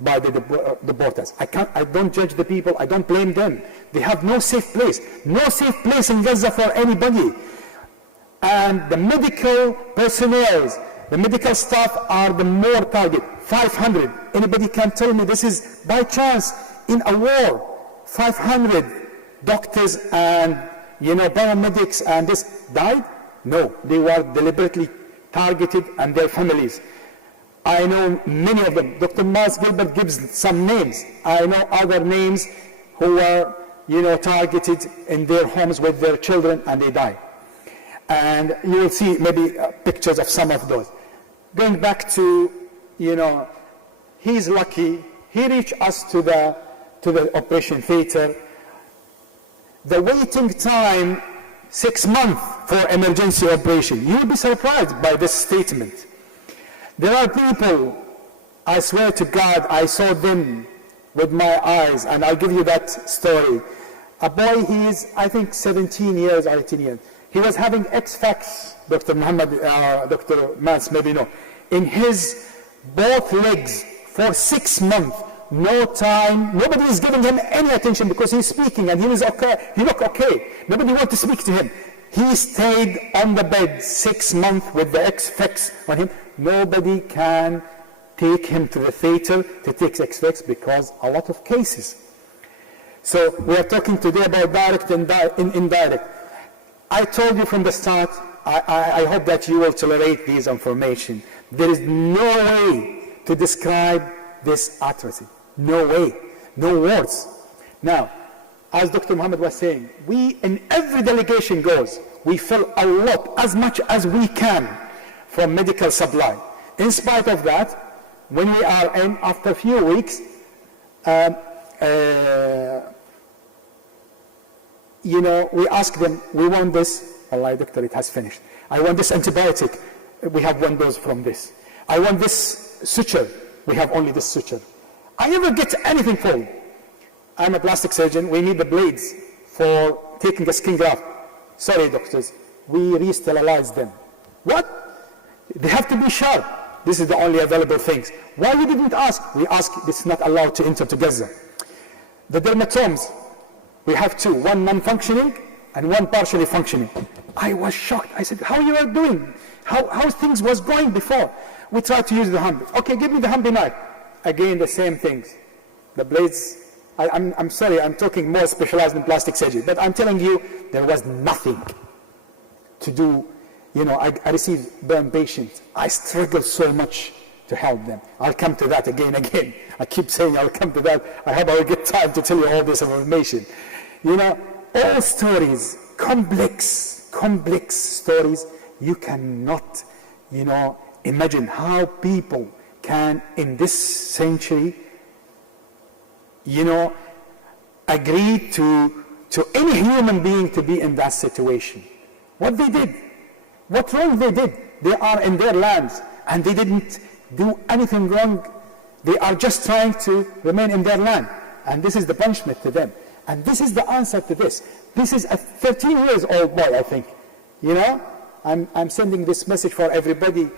by the deportees. I don't judge the people, I don't blame them. They have no safe place in Gaza for anybody. And the medical personnel, the medical staff are the more target, 500. Anybody can tell me this is by chance in a war, 500 doctors and paramedics and this died? No, they were deliberately targeted and their families. I know many of them. Dr. Miles Gilbert gives some names. I know other names who were, targeted in their homes with their children and they died. And you will see maybe pictures of some of those. Going back to, he's lucky. He reached us to the operation theater. The waiting time, 6 months for emergency operation. You'll be surprised by this statement. There are people, I swear to God, I saw them with my eyes, and I'll give you that story. A boy, he is, I think, 17 years or 18 years. He was having X-Fax, Dr. Mans, maybe no, in his both legs for 6 months. No time, nobody is giving him any attention because he's speaking and he was okay, he looked okay. Nobody wanted to speak to him. He stayed on the bed 6 months with the X-Fax on him. Nobody can take him to the theater to take X-Fax because a lot of cases. So we are talking today about direct and indirect. I told you from the start, I hope that you will tolerate this information. There is no way to describe this atrocity. No way. No words. Now, as Dr. Muhammad was saying, we, in every delegation goes, we fill a lot, as much as we can, from medical supply. In spite of that, when we are in, after a few weeks, we ask them, we want this. Allah, doctor, it has finished. I want this antibiotic. We have one dose from this. I want this suture. We have only this suture. I never get anything for you. I'm a plastic surgeon. We need the blades for taking a skin graft. Sorry, doctors. We re-sterilize them. What? They have to be sharp. This is the only available things. Why you didn't ask? We ask, this is not allowed to enter to Gaza. The dermatomes, we have two, one non-functioning and one partially functioning. I was shocked. I said, how you are doing? How things was going before? We tried to use the Humvee. Okay, give me the Humvee knife. Again, the same things. The blades, I'm sorry, I'm talking more specialized in plastic surgery, but I'm telling you, there was nothing to do. I received burn patients. I struggled so much to help them. I'll come to that again. I keep saying I'll come to that. I hope I'll get time to tell you all this information. All stories, complex stories, you cannot, imagine how people can, in this century, agree to any human being to be in that situation. What they did, what wrong they did. They are in their lands and they didn't do anything wrong. They are just trying to remain in their land. And this is the punishment to them. And this is the answer to this. This is a 13-year-old boy, I think. I'm sending this message for everybody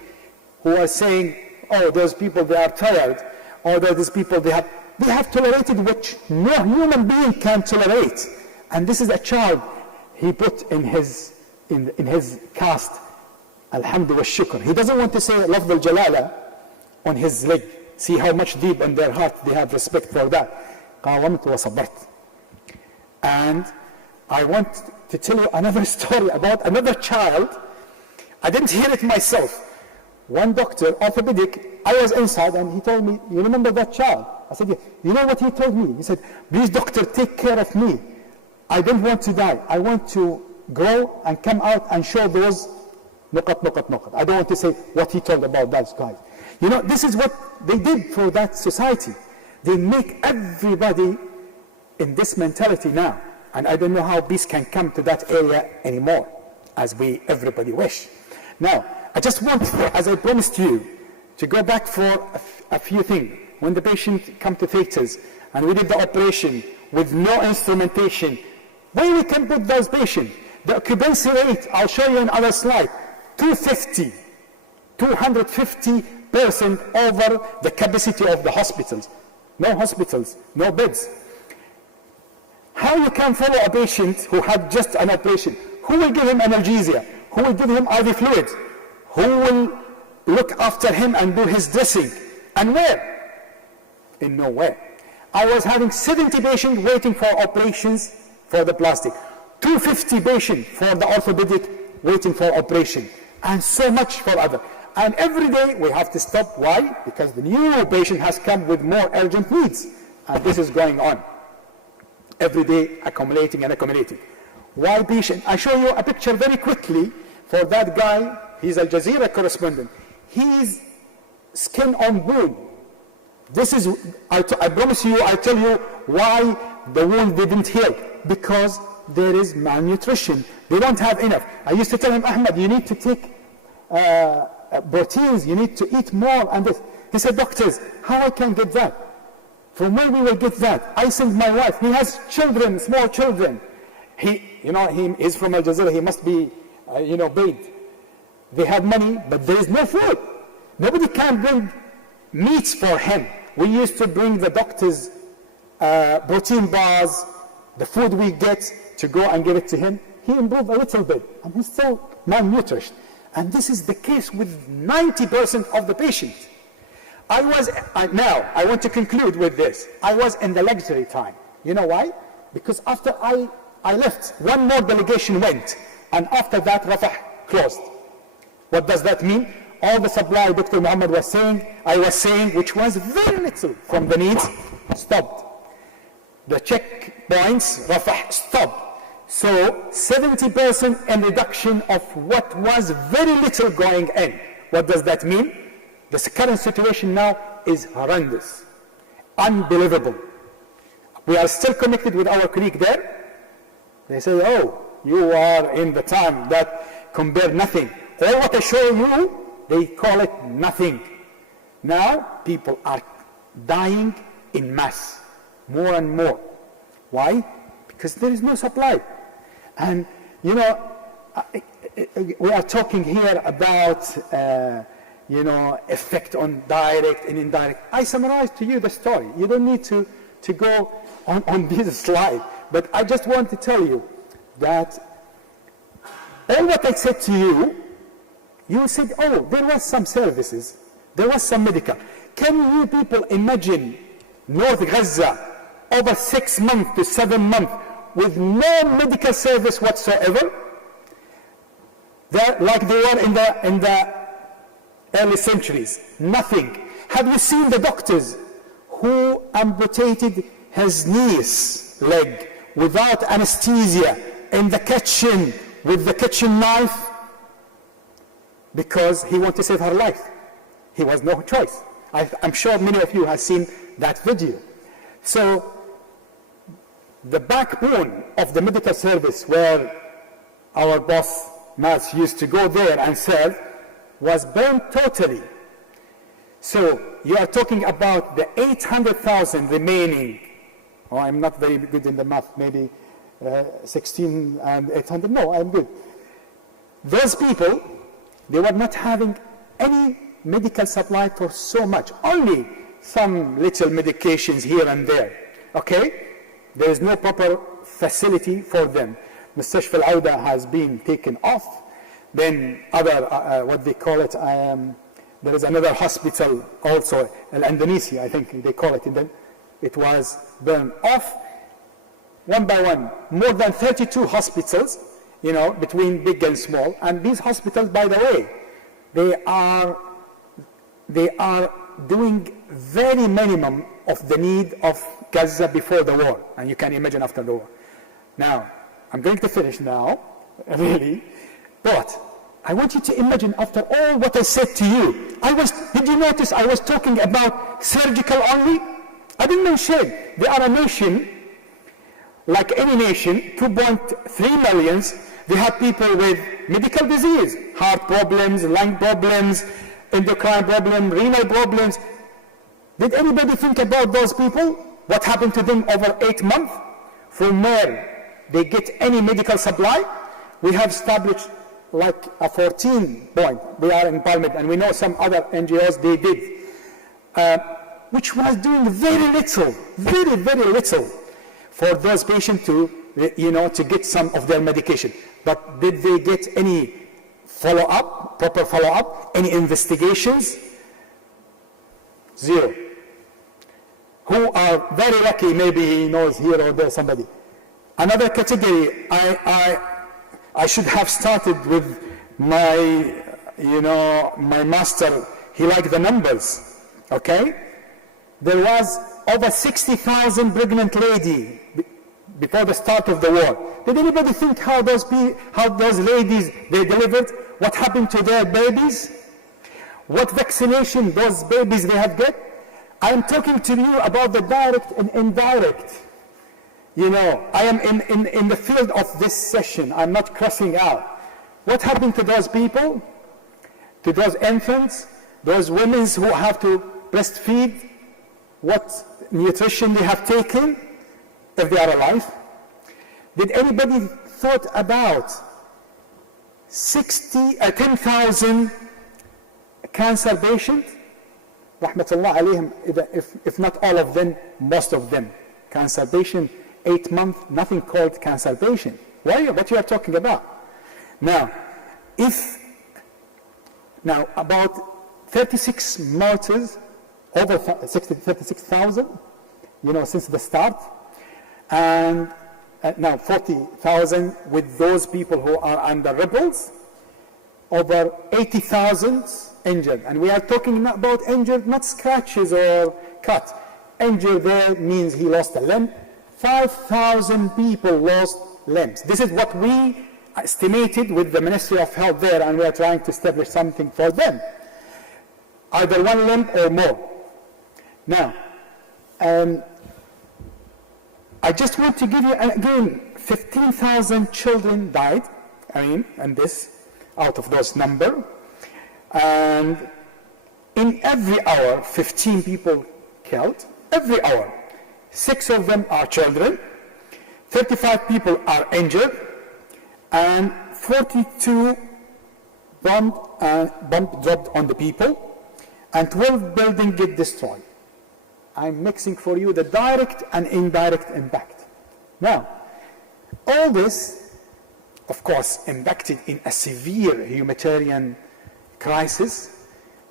who are saying, oh, those people, they are tired. Or those people, they have tolerated what no human being can tolerate. And this is a child he put in his cast, alhamdu wa shukr. He doesn't want to say lafz al-jalala on his leg. See how much deep in their heart they have respect for that. قاومت وصبرت. And I want to tell you another story about another child. I didn't hear it myself. One doctor, orthopedic, I was inside and he told me, you remember that child? I said, yeah. You know what he told me? He said, please doctor, take care of me. I don't want to die. I want to grow and come out and show those nuqat. I don't want to say what he told about those guys. This is what they did for that society. They make everybody in this mentality now. And I don't know how peace can come to that area anymore, as everybody wish. Now, I just want, as I promised you, to go back for a few things. When the patient come to theaters, and we did the operation with no instrumentation, where we can put those patients? The occupancy rate, I'll show you in another slide, 250% over the capacity of the hospitals. No hospitals, no beds. How you can follow a patient who had just an operation? Who will give him analgesia? Who will give him IV fluid? Who will look after him and do his dressing? And where? In nowhere. I was having 70 patients waiting for operations for the plastic, 250 patients for the orthopedic waiting for operation, and so much for other. And every day we have to stop. Why? Because the new patient has come with more urgent needs. And this is going on. Every day accumulating and accumulating. Why patient? I show you a picture very quickly for that guy. He's a Jazeera correspondent. He's skin on wound. This is, I promise you, I tell you why the wound didn't heal. Because there is malnutrition. They don't have enough. I used to tell him, Ahmed, you need to take proteins, you need to eat more. And this. He said, doctors, how I can get that? From where we will get that? I sent my wife. He has children, small children. He is from Al Jazeera. He must be, paid. They have money, but there is no food. Nobody can bring meats for him. We used to bring the doctors protein bars, the food we get to go and give it to him. He improved a little bit, and he's still malnourished. And this is the case with 90% of the patient. Now, I want to conclude with this. I was in the luxury time. You know why? Because after I left, one more delegation went, and after that, Rafah closed. What does that mean? All the supply Dr. Muhammad was saying, I was saying, which was very little from the needs, stopped. The checkpoints, Rafah stopped. So 70% in reduction of what was very little going in. What does that mean? The current situation now is horrendous, unbelievable. We are still connected with our colleague there. They say, oh, you are in the time that compare nothing. All what I show you, they call it nothing. Now people are dying in mass, more and more. Why? Because there is no supply. And we are talking here about effect on direct and indirect. I summarize to you the story. You don't need to go on this slide. But I just want to tell you that all what I said to you, you said, oh, there was some services, there was some medical. Can you people imagine North Gaza over 6 months to 7 months with no medical service whatsoever? Like they were in the early centuries, nothing. Have you seen the doctors who amputated his niece's leg without anesthesia in the kitchen with the kitchen knife? Because he wanted to save her life. He was no choice. I'm sure many of you have seen that video. So the backbone of the medical service where our boss Mas used to go there and serve was burned totally. So you are talking about the 800,000 remaining. Oh, I'm not very good in the math, maybe 16 and 800. No, I'm good. Those people, they were not having any medical supply for so much, only some little medications here and there. Okay? There is no proper facility for them. Mustashfa al-Awda has been taken off. Then other, what they call it, there is another hospital also, Indonesia, I think they call it. It was burned off. One by one, more than 32 hospitals, between big and small. And these hospitals, by the way, they are doing very minimum of the need of Gaza before the war. And you can imagine after the war. Now, I'm going to finish now, really. But I want you to imagine after all what I said to you. Did you notice I was talking about surgical only? I didn't mention they are a nation Like any nation, 2.3 million, they have people with medical disease, heart problems, lung problems, endocrine problems, renal problems. Did anybody think about those people? What happened to them over 8 months? From where they get any medical supply? We have established like a 14 point. We are in Parliament, and we know some other NGOs, they did, which was doing very little, very, very little for those patients to, to get some of their medication. But did they get any follow-up, proper follow-up, any investigations? Zero. Who are very lucky, maybe he knows here or there somebody. Another category, I should have started with my, my master. He liked the numbers, okay? There was over 60,000 pregnant ladies before the start of the war. Did anybody think how those ladies, they delivered? What happened to their babies? What vaccination those babies they have got? I'm talking to you about the direct and indirect. I am in the field of this session. I'm not crossing out. What happened to those people? To those infants? Those women who have to breastfeed? What nutrition they have taken, if they are alive? Did anybody thought about 10,000 cancer patients? Rahmatullah alayhim, if not all of them, most of them. Cancer patient, 8 months, nothing called cancer patient. What you are talking about? Now, about 36 martyrs, over 36,000, since the start, and now 40,000 with those people who are under rebels, over 80,000 injured. And we are talking about injured, not scratches or cut. Injured there means he lost a limb. 5,000 people lost limbs. This is what we estimated with the Ministry of Health there, and we are trying to establish something for them. Either one limb or more. Now, I just want to give you, again, 15,000 children died, and this, out of those number. And in every hour, 15 people killed. Every hour. 6 of them are children. 35 people are injured. And 42 bomb dropped on the people. And 12 buildings get destroyed. I'm mixing for you the direct and indirect impact. Now, all this, of course, impacted in a severe humanitarian crisis.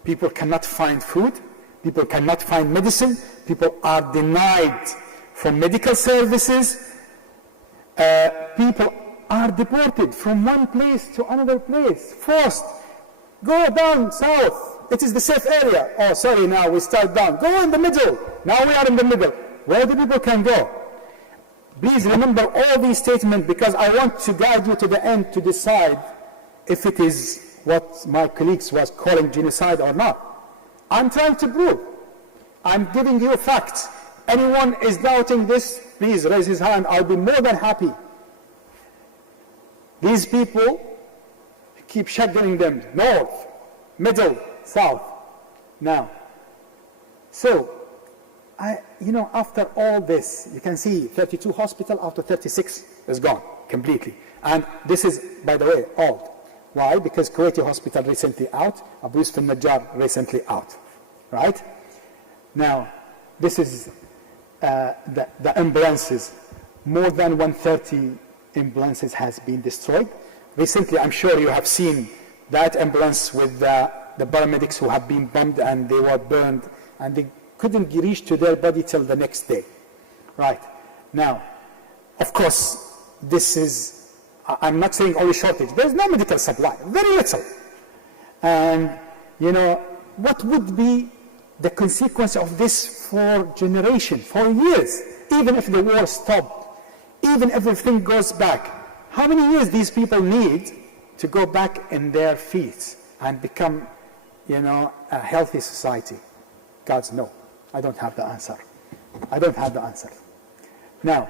People cannot find food. People cannot find medicine. People are denied from medical services. People are deported from one place to another place, forced. Go down south. It is the safe area. Oh, sorry, now we start down. Go in the middle. Now we are in the middle. Where the people can go? Please remember all these statements, because I want to guide you to the end to decide if it is what my colleagues was calling genocide or not. I'm trying to prove. I'm giving you facts. Anyone is doubting this, please raise his hand. I'll be more than happy. These people keep shuttling them north, middle, south. Now, so, after all this, you can see 32 hospitals out of 36 is gone completely. And this is, by the way, old. Why? Because Kuwaiti Hospital recently out, Abu Yusuf al-Najjar recently out, right? Now, this is the ambulances. More than 130 ambulances has been destroyed. Recently, I'm sure you have seen that ambulance with the paramedics who have been bombed and they were burned and they couldn't reach to their body till the next day. Right. Now, of course, this is, I'm not saying only shortage. There's no medical supply, very little. And, what would be the consequence of this for generations, for years, even if the war stopped, even if everything goes back? How many years these people need to go back in their feet and become, a healthy society? God's no. I don't have the answer. I don't have the answer. Now,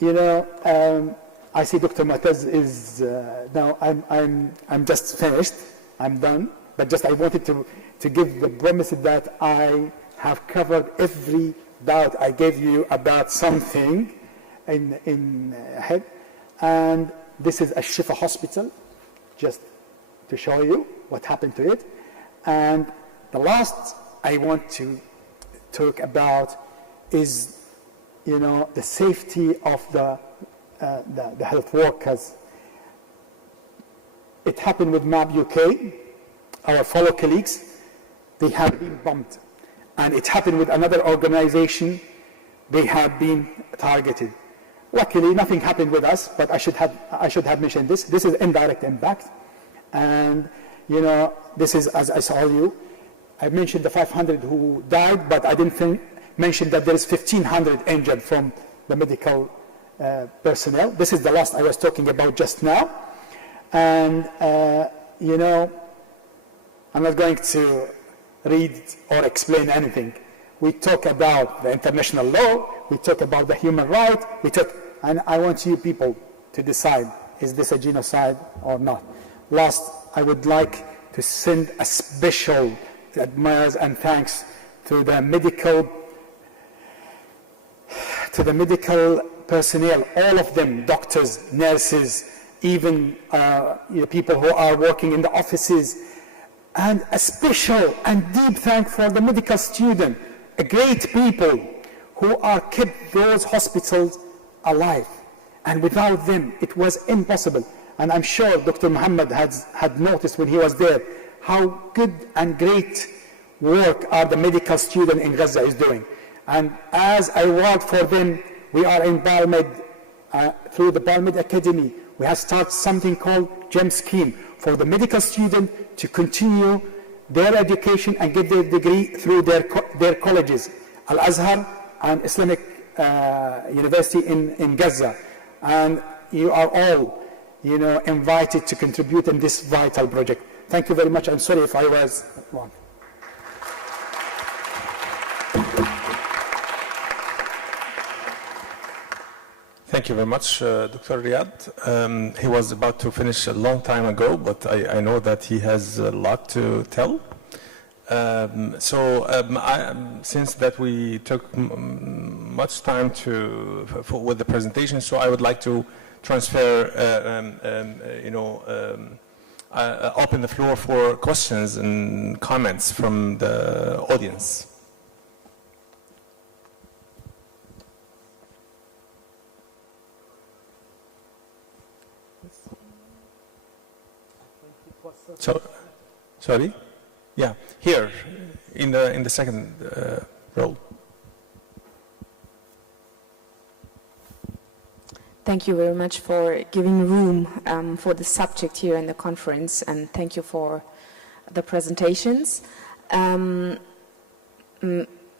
You know, I see Dr. Marquez is now. I'm just finished. I'm done. But just I wanted to give the promise that I have covered every doubt I gave you about something in head. And this is a Shifa hospital, just to show you what happened to it. And the last I want to talk about is, you know, the safety of the health workers. It happened with MAB UK, our fellow colleagues, they have been bumped. And it happened with another organization, they have been targeted. Luckily, nothing happened with us, but I should have mentioned this. This is indirect impact. And, you know, this is, as I saw you, I mentioned the 500 who died, but I didn't mention that there is 1,500 injured from the medical personnel. This is the last I was talking about just now. And, you know, I'm not going to read or explain anything. We talk about the international law, we talk about the human right, and I want you people to decide, is this a genocide or not? Last, I would like to send a special admirers and thanks to the medical personnel, all of them, doctors, nurses, even people who are working in the offices, and a special and deep thank for the medical student, a great people who are kept those hospitals alive. And without them, it was impossible. And I'm sure Dr. Muhammad had noticed when he was there how good and great work are the medical student in Gaza is doing. And as I work for them, we are in Balmed, through the Balmed Academy, we have started something called GEM scheme for the medical student to continue their education and get their degree through their colleges, Al-Azhar and Islamic University in Gaza. And you are all, you know, invited to contribute in this vital project. Thank you very much. I'm sorry if I was wrong. Thank you very much, Dr. Riyad. He was about to finish a long time ago, but I know that he has a lot to tell. Since that we took much time with the presentation, so I would like to transfer, open the floor for questions and comments from the audience. Sorry? Yeah, here in the second row. Thank you very much for giving room for the subject here in the conference, and thank you for the presentations.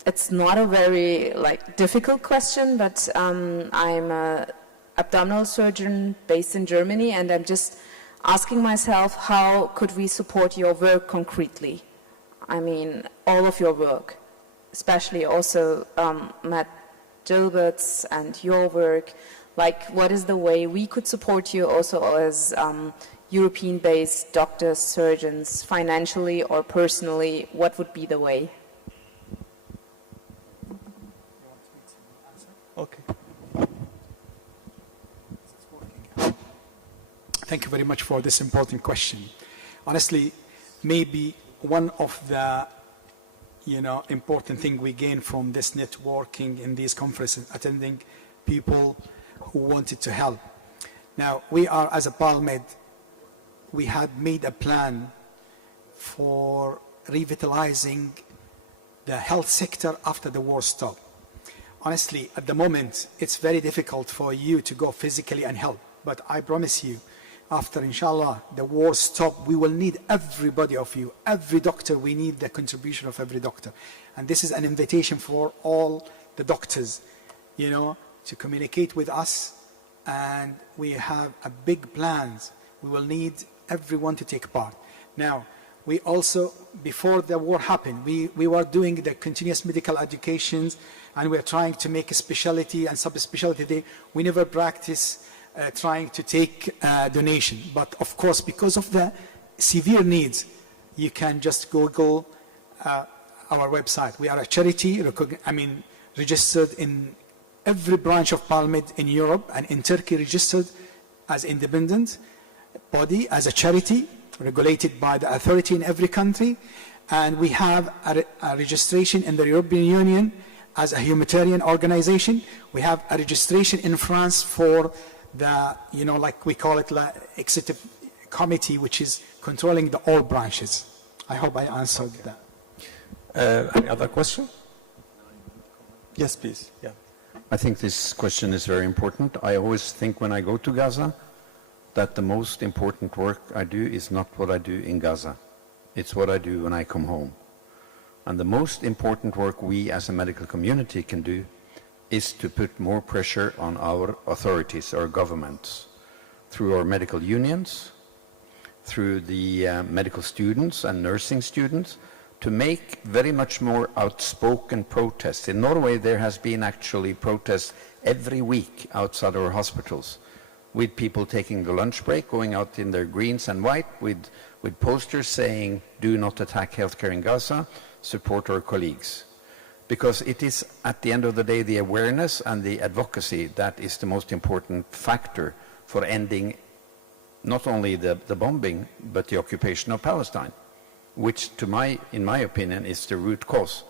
It's not a very difficult question, but I'm an abdominal surgeon based in Germany, and I'm just asking myself, how could we support your work concretely? I mean, all of your work, especially also Matt Gilbert's and your work. What is the way we could support you also as European-based doctors, surgeons, financially or personally? What would be the way? Okay. Thank you very much for this important question. Honestly, maybe one of the important thing we gain from this networking in these conferences, attending people who wanted to help. Now, we are, as a Palmed, we had made a plan for revitalizing the health sector after the war stopped. Honestly, at the moment, it's very difficult for you to go physically and help, but I promise you, after, inshallah, the war stop, we will need everybody of you. Every doctor, we need the contribution of every doctor. And this is an invitation for all the doctors, to communicate with us. And we have a big plans. We will need everyone to take part. Now, we also, before the war happened, we were doing the continuous medical educations, and we are trying to make a specialty and subspecialty there. We never practice trying to take donation. But of course, because of the severe needs, you can just Google our website. We are a charity, registered in every branch of Parliament in Europe, and in Turkey registered as independent body, as a charity, regulated by the authority in every country. And we have a registration in the European Union as a humanitarian organization. We have a registration in France for the, like we call it, the executive committee, which is controlling the all branches. I hope I answered that. Any other question? Yes, please. Yeah. I think this question is very important. I always think when I go to Gaza that the most important work I do is not what I do in Gaza. It's what I do when I come home. And the most important work we as a medical community can do is to put more pressure on our authorities, our governments, through our medical unions, through the medical students and nursing students, to make very much more outspoken protests. In Norway, there has been actually protests every week outside our hospitals, with people taking the lunch break, going out in their greens and white, with posters saying, do not attack healthcare in Gaza, support our colleagues. Because it is, at the end of the day, the awareness and the advocacy that is the most important factor for ending not only the bombing, but the occupation of Palestine, which, in my opinion, is the root cause.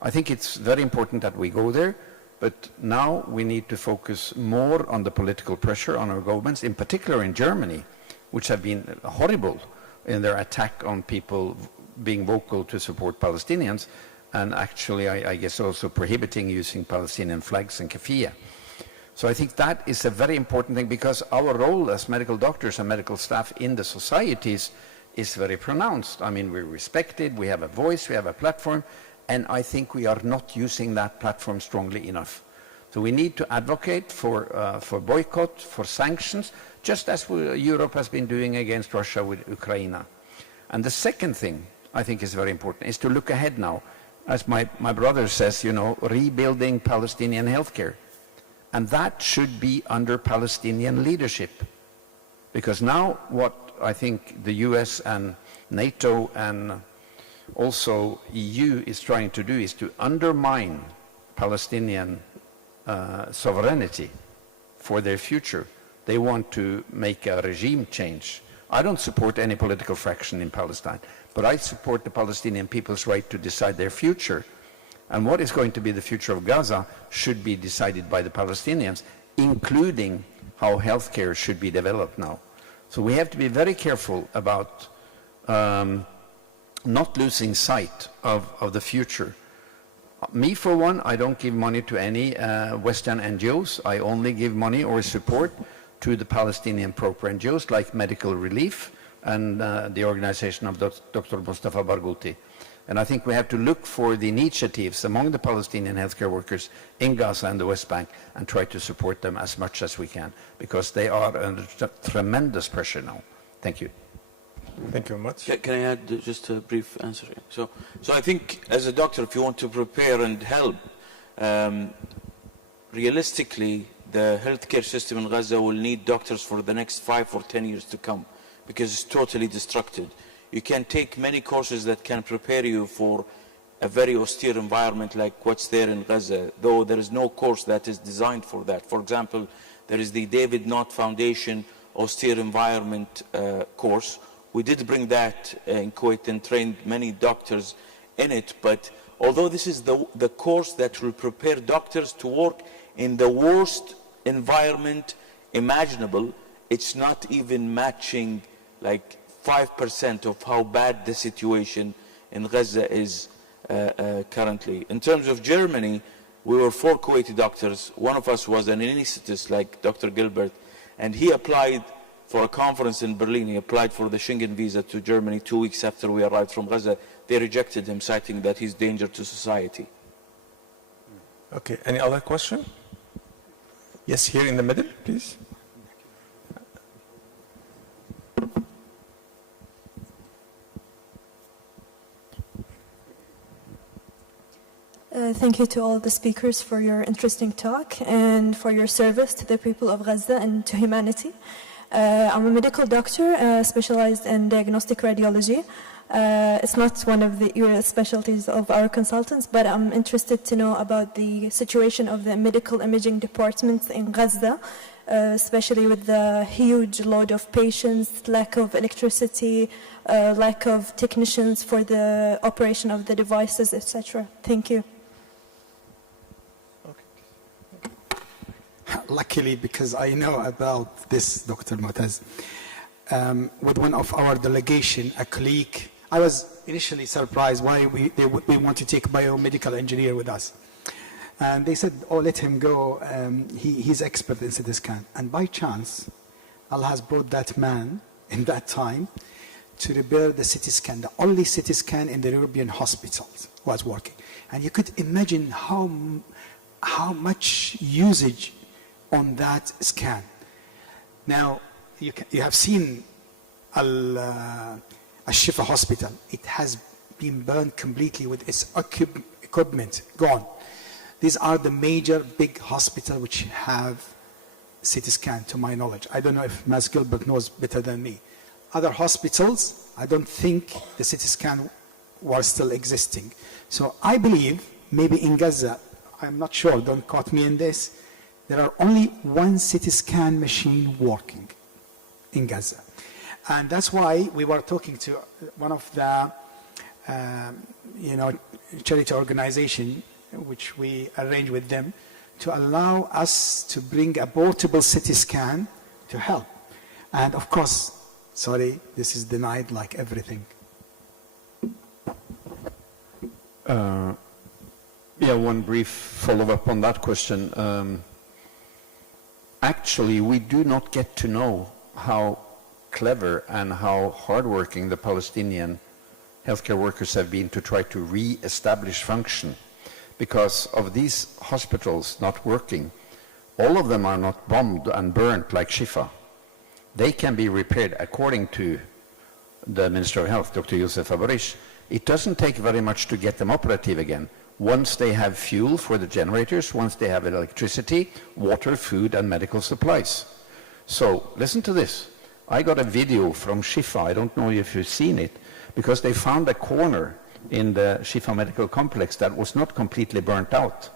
I think it's very important that we go there, but now we need to focus more on the political pressure on our governments, in particular in Germany, which have been horrible in their attack on people being vocal to support Palestinians, and actually, I guess, also prohibiting using Palestinian flags in kafiyeh. So I think that is a very important thing, because our role as medical doctors and medical staff in the societies is very pronounced. I mean, we're respected, we have a voice, we have a platform, and I think we are not using that platform strongly enough. So we need to advocate for boycott, for sanctions, just as Europe has been doing against Russia with Ukraine. And the second thing I think is very important is to look ahead now. As my brother says, rebuilding Palestinian healthcare. And that should be under Palestinian leadership. Because now what I think the US and NATO and also EU is trying to do is to undermine Palestinian sovereignty for their future. They want to make a regime change. I don't support any political fraction in Palestine, but I support the Palestinian people's right to decide their future. And what is going to be the future of Gaza should be decided by the Palestinians, including how healthcare should be developed now. So we have to be very careful about not losing sight of the future. Me, for one, I don't give money to any Western NGOs. I only give money or support to the Palestinian proper NGOs like Medical Relief and the organization of Dr. Mustafa Barghouti. And I think we have to look for the initiatives among the Palestinian healthcare workers in Gaza and the West Bank and try to support them as much as we can, because they are under tremendous pressure now. Thank you. Thank you very much. Can I add just a brief answer? So I think as a doctor, if you want to prepare and help, realistically, the healthcare system in Gaza will need doctors for the next 5 or 10 years to come, because it's totally destructed. You can take many courses that can prepare you for a very austere environment like what's there in Gaza, though there is no course that is designed for that. For example, there is the David Knott Foundation Austere Environment course. We did bring that in Kuwait and trained many doctors in it, but although this is the course that will prepare doctors to work in the worst environment imaginable, it's not even matching like 5% of how bad the situation in Gaza is currently. In terms of Germany, we were 4 Kuwaiti doctors. One of us was an anesthetist like Dr. Gilbert, and he applied for a conference in Berlin. He applied for the Schengen visa to Germany 2 weeks after we arrived from Gaza. They rejected him, citing that he's a danger to society. Okay, any other question? Yes, here in the middle, please. thank you to all the speakers for your interesting talk and for your service to the people of Gaza and to humanity. I'm a medical doctor specialized in diagnostic radiology. It's not one of the area specialties of our consultants, but I'm interested to know about the situation of the medical imaging departments in Gaza, especially with the huge load of patients, lack of electricity, lack of technicians for the operation of the devices, etc. Thank you. Luckily, because I know about this, Dr. Mu'taz, with one of our delegation, a colleague, I was initially surprised why we want to take a biomedical engineer with us. And they said, oh, let him go, he's expert in CT scan. And by chance, Allah has brought that man in that time to repair the CT scan, the only CT scan in the European hospitals was working. And you could imagine how much usage on that scan. Now, you have seen Al-Shifa hospital. It has been burned completely with its equipment gone. These are the major big hospitals which have CT scan, to my knowledge. I don't know if Mas Gilbert knows better than me. Other hospitals, I don't think the CT scan was still existing. So I believe maybe in Gaza, I'm not sure, don't quote me in this, there are only one CT scan machine working in Gaza. And that's why we were talking to one of the charity organization, which we arranged with them, to allow us to bring a portable CT scan to help. And of course, sorry, this is denied like everything. Yeah, one brief follow-up on that question. Actually, we do not get to know how clever and how hardworking the Palestinian healthcare workers have been to try to re-establish function. Because of these hospitals not working, all of them are not bombed and burnt like Shifa. They can be repaired according to the Minister of Health, Dr. Youssef Abarish. It doesn't take very much to get them operative again. Once they have fuel for the generators, once they have electricity, water, food, and medical supplies. So listen to this. I got a video from Shifa. I don't know if you've seen it, because they found a corner in the Shifa medical complex that was not completely burnt out.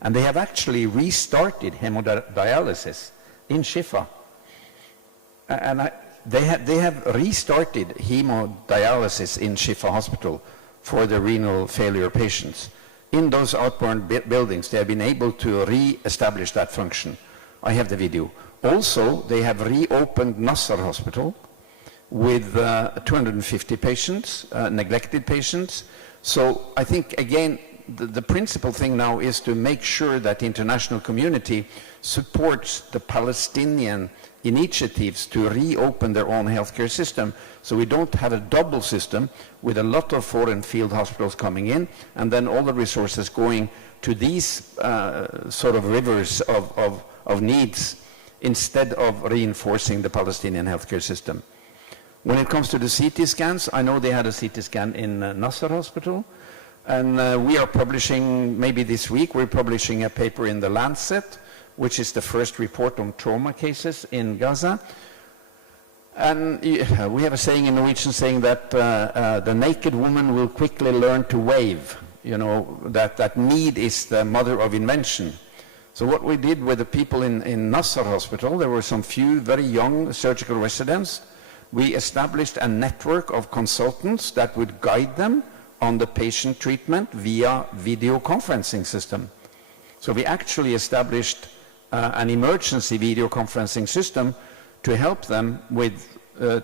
And they have actually restarted hemodialysis in Shifa. And they have restarted hemodialysis in Shifa Hospital for the renal failure patients. In those outburned buildings, they have been able to re-establish that function. I have the video. Also, they have reopened Nasser Hospital with 250 patients, neglected patients. So I think, again, the principal thing now is to make sure that the international community supports the Palestinian initiatives to reopen their own healthcare system, so we don't have a double system with a lot of foreign field hospitals coming in and then all the resources going to these sort of rivers of needs instead of reinforcing the Palestinian healthcare system. When it comes to the CT scans, I know they had a CT scan in Nasser Hospital, and we are publishing, maybe this week, we're publishing a paper in the Lancet, which is the first report on trauma cases in Gaza. And we have a saying in Norwegian saying that the naked woman will quickly learn to wave. You know, that need is the mother of invention. So what we did with the people in Nasser Hospital, there were some few very young surgical residents. We established a network of consultants that would guide them on the patient treatment via video conferencing system. So we actually established an emergency video conferencing system to help them with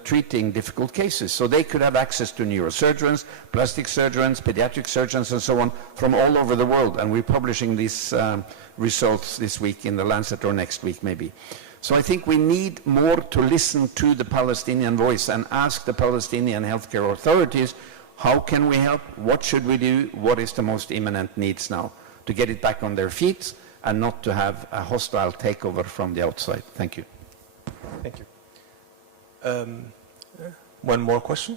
treating difficult cases. So they could have access to neurosurgeons, plastic surgeons, pediatric surgeons, and so on from all over the world. And we're publishing these results this week in the Lancet or next week maybe. So I think we need more to listen to the Palestinian voice and ask the Palestinian healthcare authorities, how can we help? What should we do? What is the most imminent needs now to get it back on their feet and not to have a hostile takeover from the outside? Thank you. Thank you. One more question?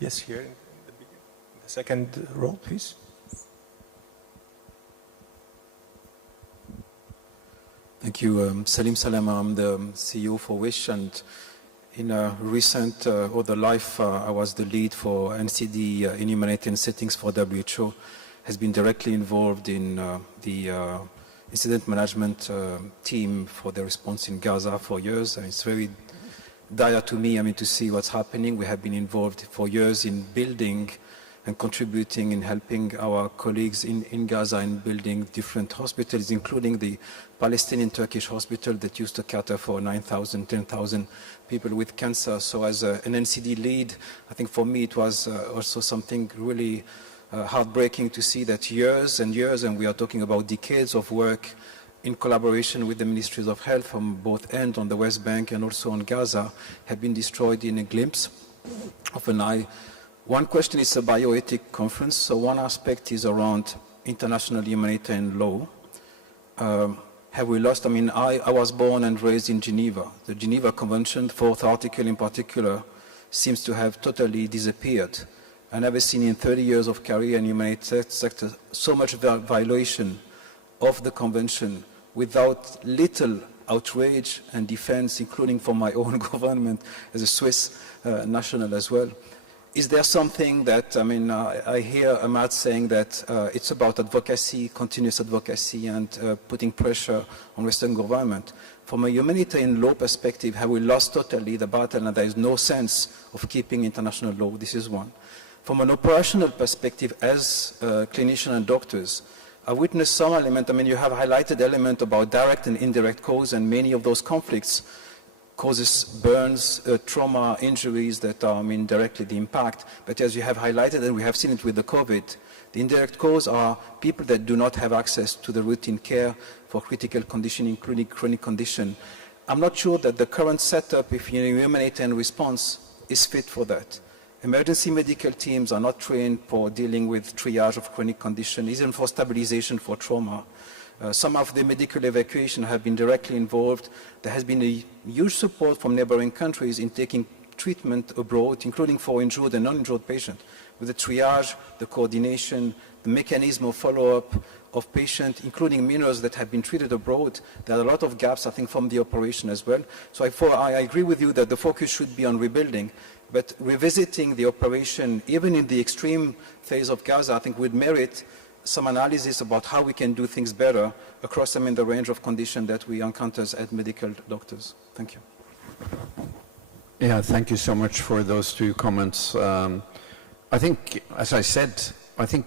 Yes, here in the second row, please. Thank you. Salim Salama, I'm the CEO for WISH, and in a recent other life, I was the lead for NCD in humanitarian settings for WHO, has been directly involved in the incident management team for the response in Gaza for years, and it's very dire to me, to see what's happening. We have been involved for years in building and contributing in helping our colleagues in Gaza in building different hospitals, including the Palestinian Turkish hospital that used to cater for 9,000, 10,000 people with cancer. So as an NCD lead, I think for me it was also something really heartbreaking to see that years and years, and we are talking about decades of work in collaboration with the Ministries of Health from both ends on the West Bank and also on Gaza, have been destroyed in a glimpse of an eye. One question is a bioethic conference, so one aspect is around international humanitarian law. Have we lost? I was born and raised in Geneva. The Geneva Convention, 4th article in particular, seems to have totally disappeared. I've never seen in 30 years of career in the humanitarian sector so much violation of the convention without little outrage and defense, including from my own government as a Swiss national as well. Is there something that, I hear Ahmad saying that it's about advocacy, continuous advocacy, and putting pressure on Western government. From a humanitarian law perspective, have we lost totally the battle and there is no sense of keeping international law? This is one. From an operational perspective, as clinicians and doctors, I witnessed some element. You have highlighted element about direct and indirect cause, and many of those conflicts causes burns, trauma, injuries that are directly the impact. But as you have highlighted, and we have seen it with the COVID, the indirect cause are people that do not have access to the routine care for critical condition, including chronic condition. I'm not sure that the current setup, if you humanitarian response, is fit for that. Emergency medical teams are not trained for dealing with triage of chronic condition, even for stabilization for trauma. Some of the medical evacuation have been directly involved. There has been a huge support from neighboring countries in taking treatment abroad, including for injured and non-injured patients, with the triage, the coordination, the mechanism of follow-up of patients, including minors that have been treated abroad. There are a lot of gaps, I think, from the operation as well. So I agree with you that the focus should be on rebuilding, but revisiting the operation, even in the extreme phase of Gaza, I think would merit some analysis about how we can do things better across the range of conditions that we encounter as medical doctors. Thank you. Yeah, thank you so much for those two comments. I think, as I said, I think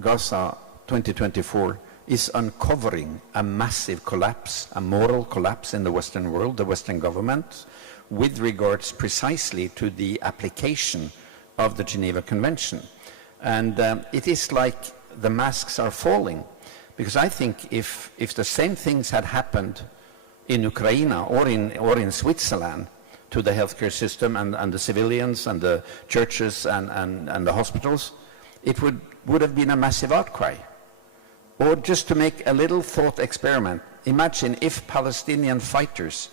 Gaza 2024 is uncovering a massive collapse, a moral collapse in the Western world, the Western government, with regards precisely to the application of the Geneva Convention. And it is like the masks are falling, because I think if the same things had happened in Ukraine or in Switzerland to the healthcare system and the civilians and the churches and the hospitals, it would have been a massive outcry. Or just to make a little thought experiment, imagine if Palestinian fighters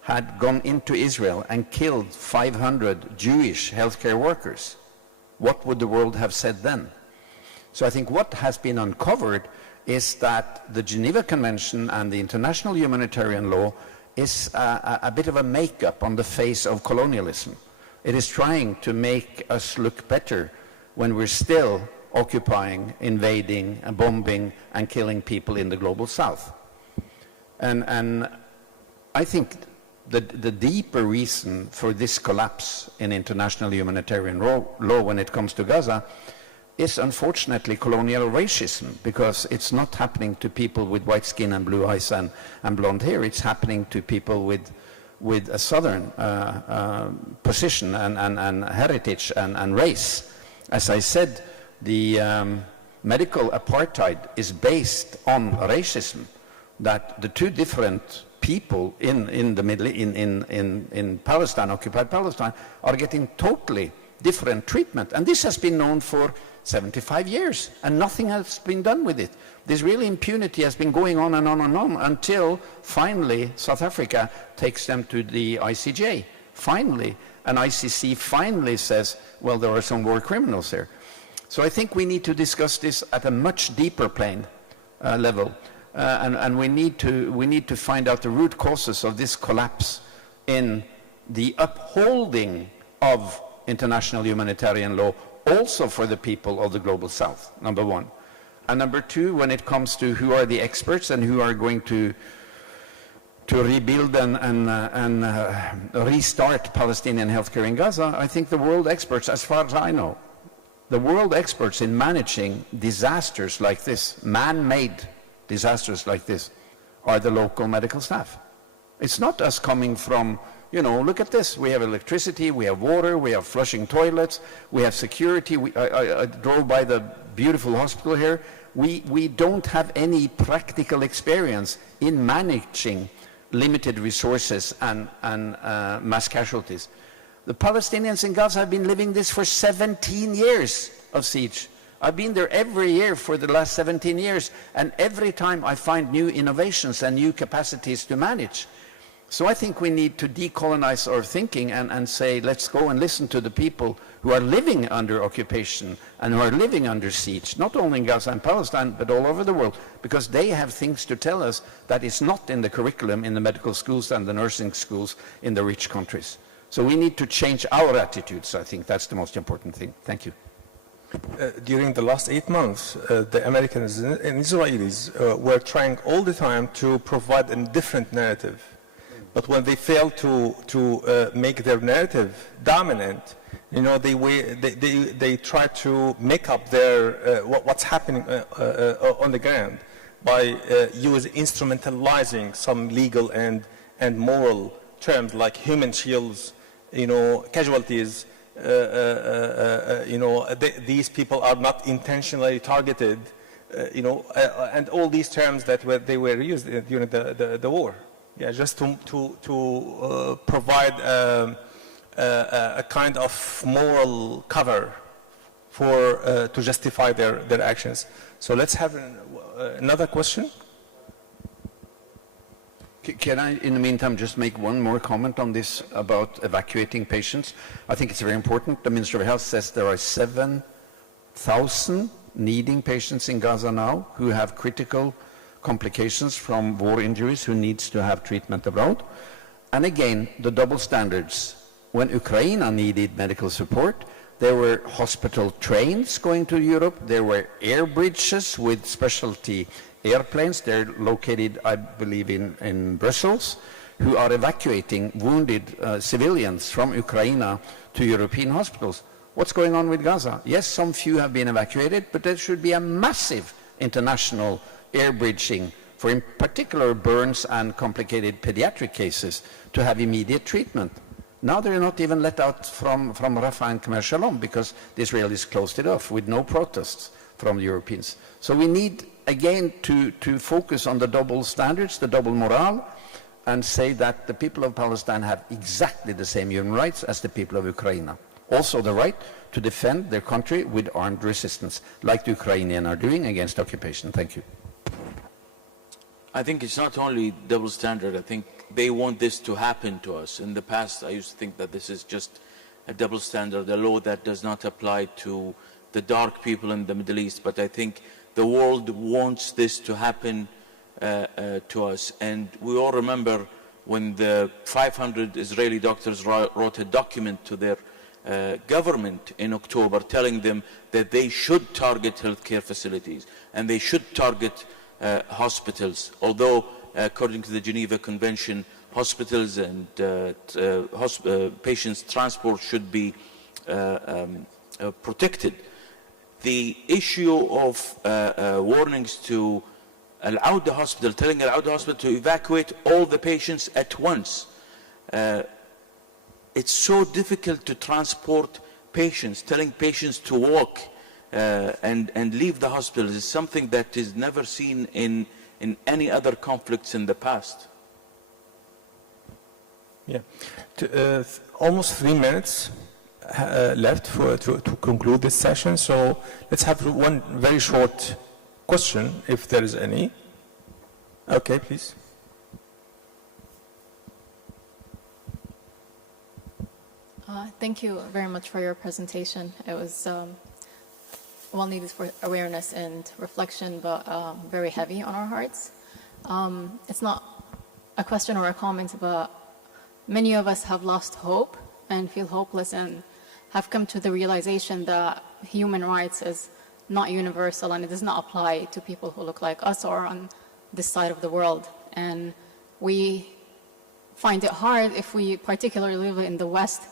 had gone into Israel and killed 500 Jewish healthcare workers. What would the world have said then? So I think what has been uncovered is that the Geneva Convention and the international humanitarian law is a bit of a makeup on the face of colonialism. It is trying to make us look better when we're still occupying, invading, and bombing, and killing people in the global south. And I think the deeper reason for this collapse in international humanitarian law when it comes to Gaza is unfortunately colonial racism, because it's not happening to people with white skin and blue eyes and blonde hair. It's happening to people with a southern position and heritage and race. As I said, the medical apartheid is based on racism, that the two different people in Palestine, occupied Palestine, are getting totally different treatment. And this has been known for 75 years, and nothing has been done with it. This real impunity has been going on and on and on until finally South Africa takes them to the ICJ. Finally, an ICC finally says, well, there are some war criminals there. So I think we need to discuss this at a much deeper plane level. and we need to find out the root causes of this collapse in the upholding of international humanitarian law, also for the people of the global south, number one. And number two, when it comes to who are the experts and who are going to rebuild and restart Palestinian healthcare in Gaza, I think the world experts, as far as I know, the world experts in managing disasters like this, man-made disasters like this, are the local medical staff. It's not us coming from, you know, look at this, we have electricity, we have water, we have flushing toilets, we have security. I drove by the beautiful hospital here. We don't have any practical experience in managing limited resources and mass casualties. The Palestinians in Gaza have been living this for 17 years of siege. I've been there every year for the last 17 years, and every time I find new innovations and new capacities to manage. So I think we need to decolonize our thinking and say, let's go and listen to the people who are living under occupation and who are living under siege, not only in Gaza and Palestine, but all over the world, because they have things to tell us that is not in the curriculum in the medical schools and the nursing schools in the rich countries. So we need to change our attitudes. I think that's the most important thing. Thank you. During the last 8 months, the Americans and Israelis were trying all the time to provide a different narrative. But when they failed to make their narrative dominant, you know, they try to make up their what's happening on the ground by instrumentalizing some legal and moral terms like human shields, you know, casualties. You know, these people are not intentionally targeted, you know, and all these terms that they were used during the war. Yeah, just to provide a kind of moral cover for to justify their actions. So let's have another question. Can I, in the meantime, just make one more comment on this about evacuating patients? I think it's very important. The Minister of Health says there are 7,000 needing patients in Gaza now who have critical complications from war injuries, who needs to have treatment abroad. And again, the double standards. When Ukraine needed medical support, there were hospital trains going to Europe, there were air bridges with specialty airplanes, they're located, I believe, in Brussels, who are evacuating wounded civilians from Ukraine to European hospitals. What's going on with Gaza? Yes, some few have been evacuated, but there should be a massive international air bridging for, in particular, burns and complicated pediatric cases to have immediate treatment. Now they're not even let out from Rafah and Khmer Shalom because the Israelis closed it off with no protests from the Europeans. So we need, again, to focus on the double standards, the double morale, and say that the people of Palestine have exactly the same human rights as the people of Ukraine. Also the right to defend their country with armed resistance, like the Ukrainians are doing against occupation. Thank you. I think it's not only double standard. I think they want this to happen to us. In the past, I used to think that this is just a double standard, a law that does not apply to the dark people in the Middle East. But I think the world wants this to happen to us. And we all remember when the 500 Israeli doctors wrote a document to their government in October telling them that they should target healthcare facilities and they should target hospitals, although according to the Geneva Convention, hospitals and patients' transport should be protected. The issue of warnings to Al-Auda Hospital, telling Al-Auda Hospital to evacuate all the patients at once. It's so difficult to transport patients, telling patients to walk and leave the hospital is something that is never seen in any other conflicts in the past. Yeah, almost 3 minutes left to conclude this session. So let's have one very short question, if there is any. Okay, please. Thank you very much for your presentation. It was well needed for awareness and reflection, but very heavy on our hearts. It's not a question or a comment, but many of us have lost hope and feel hopeless and have come to the realization that human rights is not universal and it does not apply to people who look like us or on this side of the world. And we find it hard, if we particularly live in the West,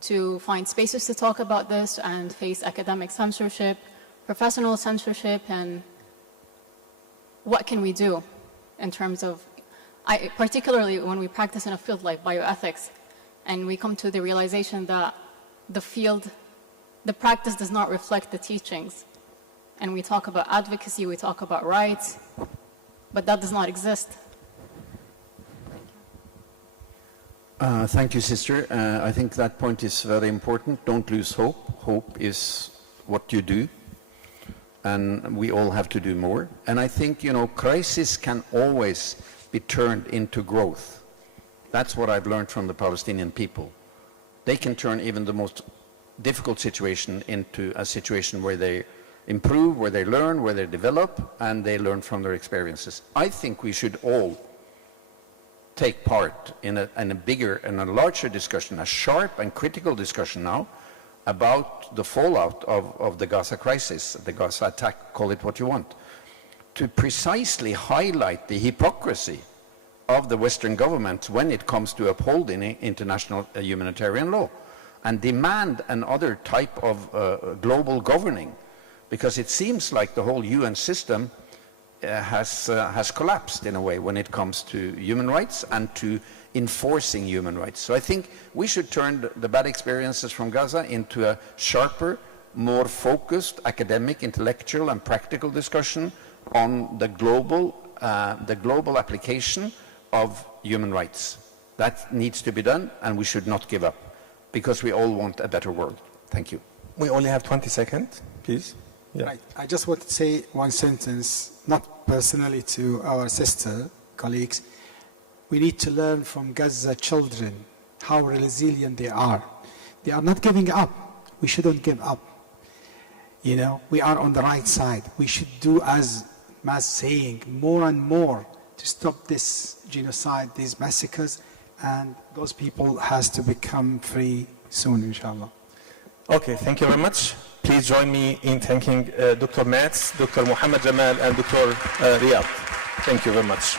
to find spaces to talk about this and face academic censorship, professional censorship, and what can we do in terms of, particularly when we practice in a field like bioethics, and we come to the realization that the practice does not reflect the teachings. And we talk about advocacy, we talk about rights, but that does not exist. Thank you, sister. I think that point is very important. Don't lose hope. Hope is what you do, and we all have to do more. And I think, crisis can always be turned into growth. That's what I've learned from the Palestinian people. They can turn even the most difficult situation into a situation where they improve, where they learn, where they develop, and they learn from their experiences. I think we should all take part in a bigger and a larger discussion, a sharp and critical discussion now, about the fallout of the Gaza crisis, the Gaza attack, call it what you want, to precisely highlight the hypocrisy of the Western governments when it comes to upholding international humanitarian law, and demand another type of global governing, because it seems like the whole UN system has collapsed in a way when it comes to human rights and to enforcing human rights. So I think we should turn the bad experiences from Gaza into a sharper, more focused academic, intellectual and practical discussion on the global application of human rights. That needs to be done, and we should not give up, because we all want a better world. Thank you. We only have 20 seconds, please. Yeah. Right. I just want to say one sentence, not personally to our sister colleagues. We need to learn from Gaza children how resilient they are. They are not giving up. We shouldn't give up. We are on the right side. We should do as Mass saying more and more to stop this genocide, these massacres, and those people has to become free soon, inshallah. Okay, thank you very much. Please join me in thanking Dr. Mats, Dr. Muhammad Jamal, and Dr. Riyad. Thank you very much.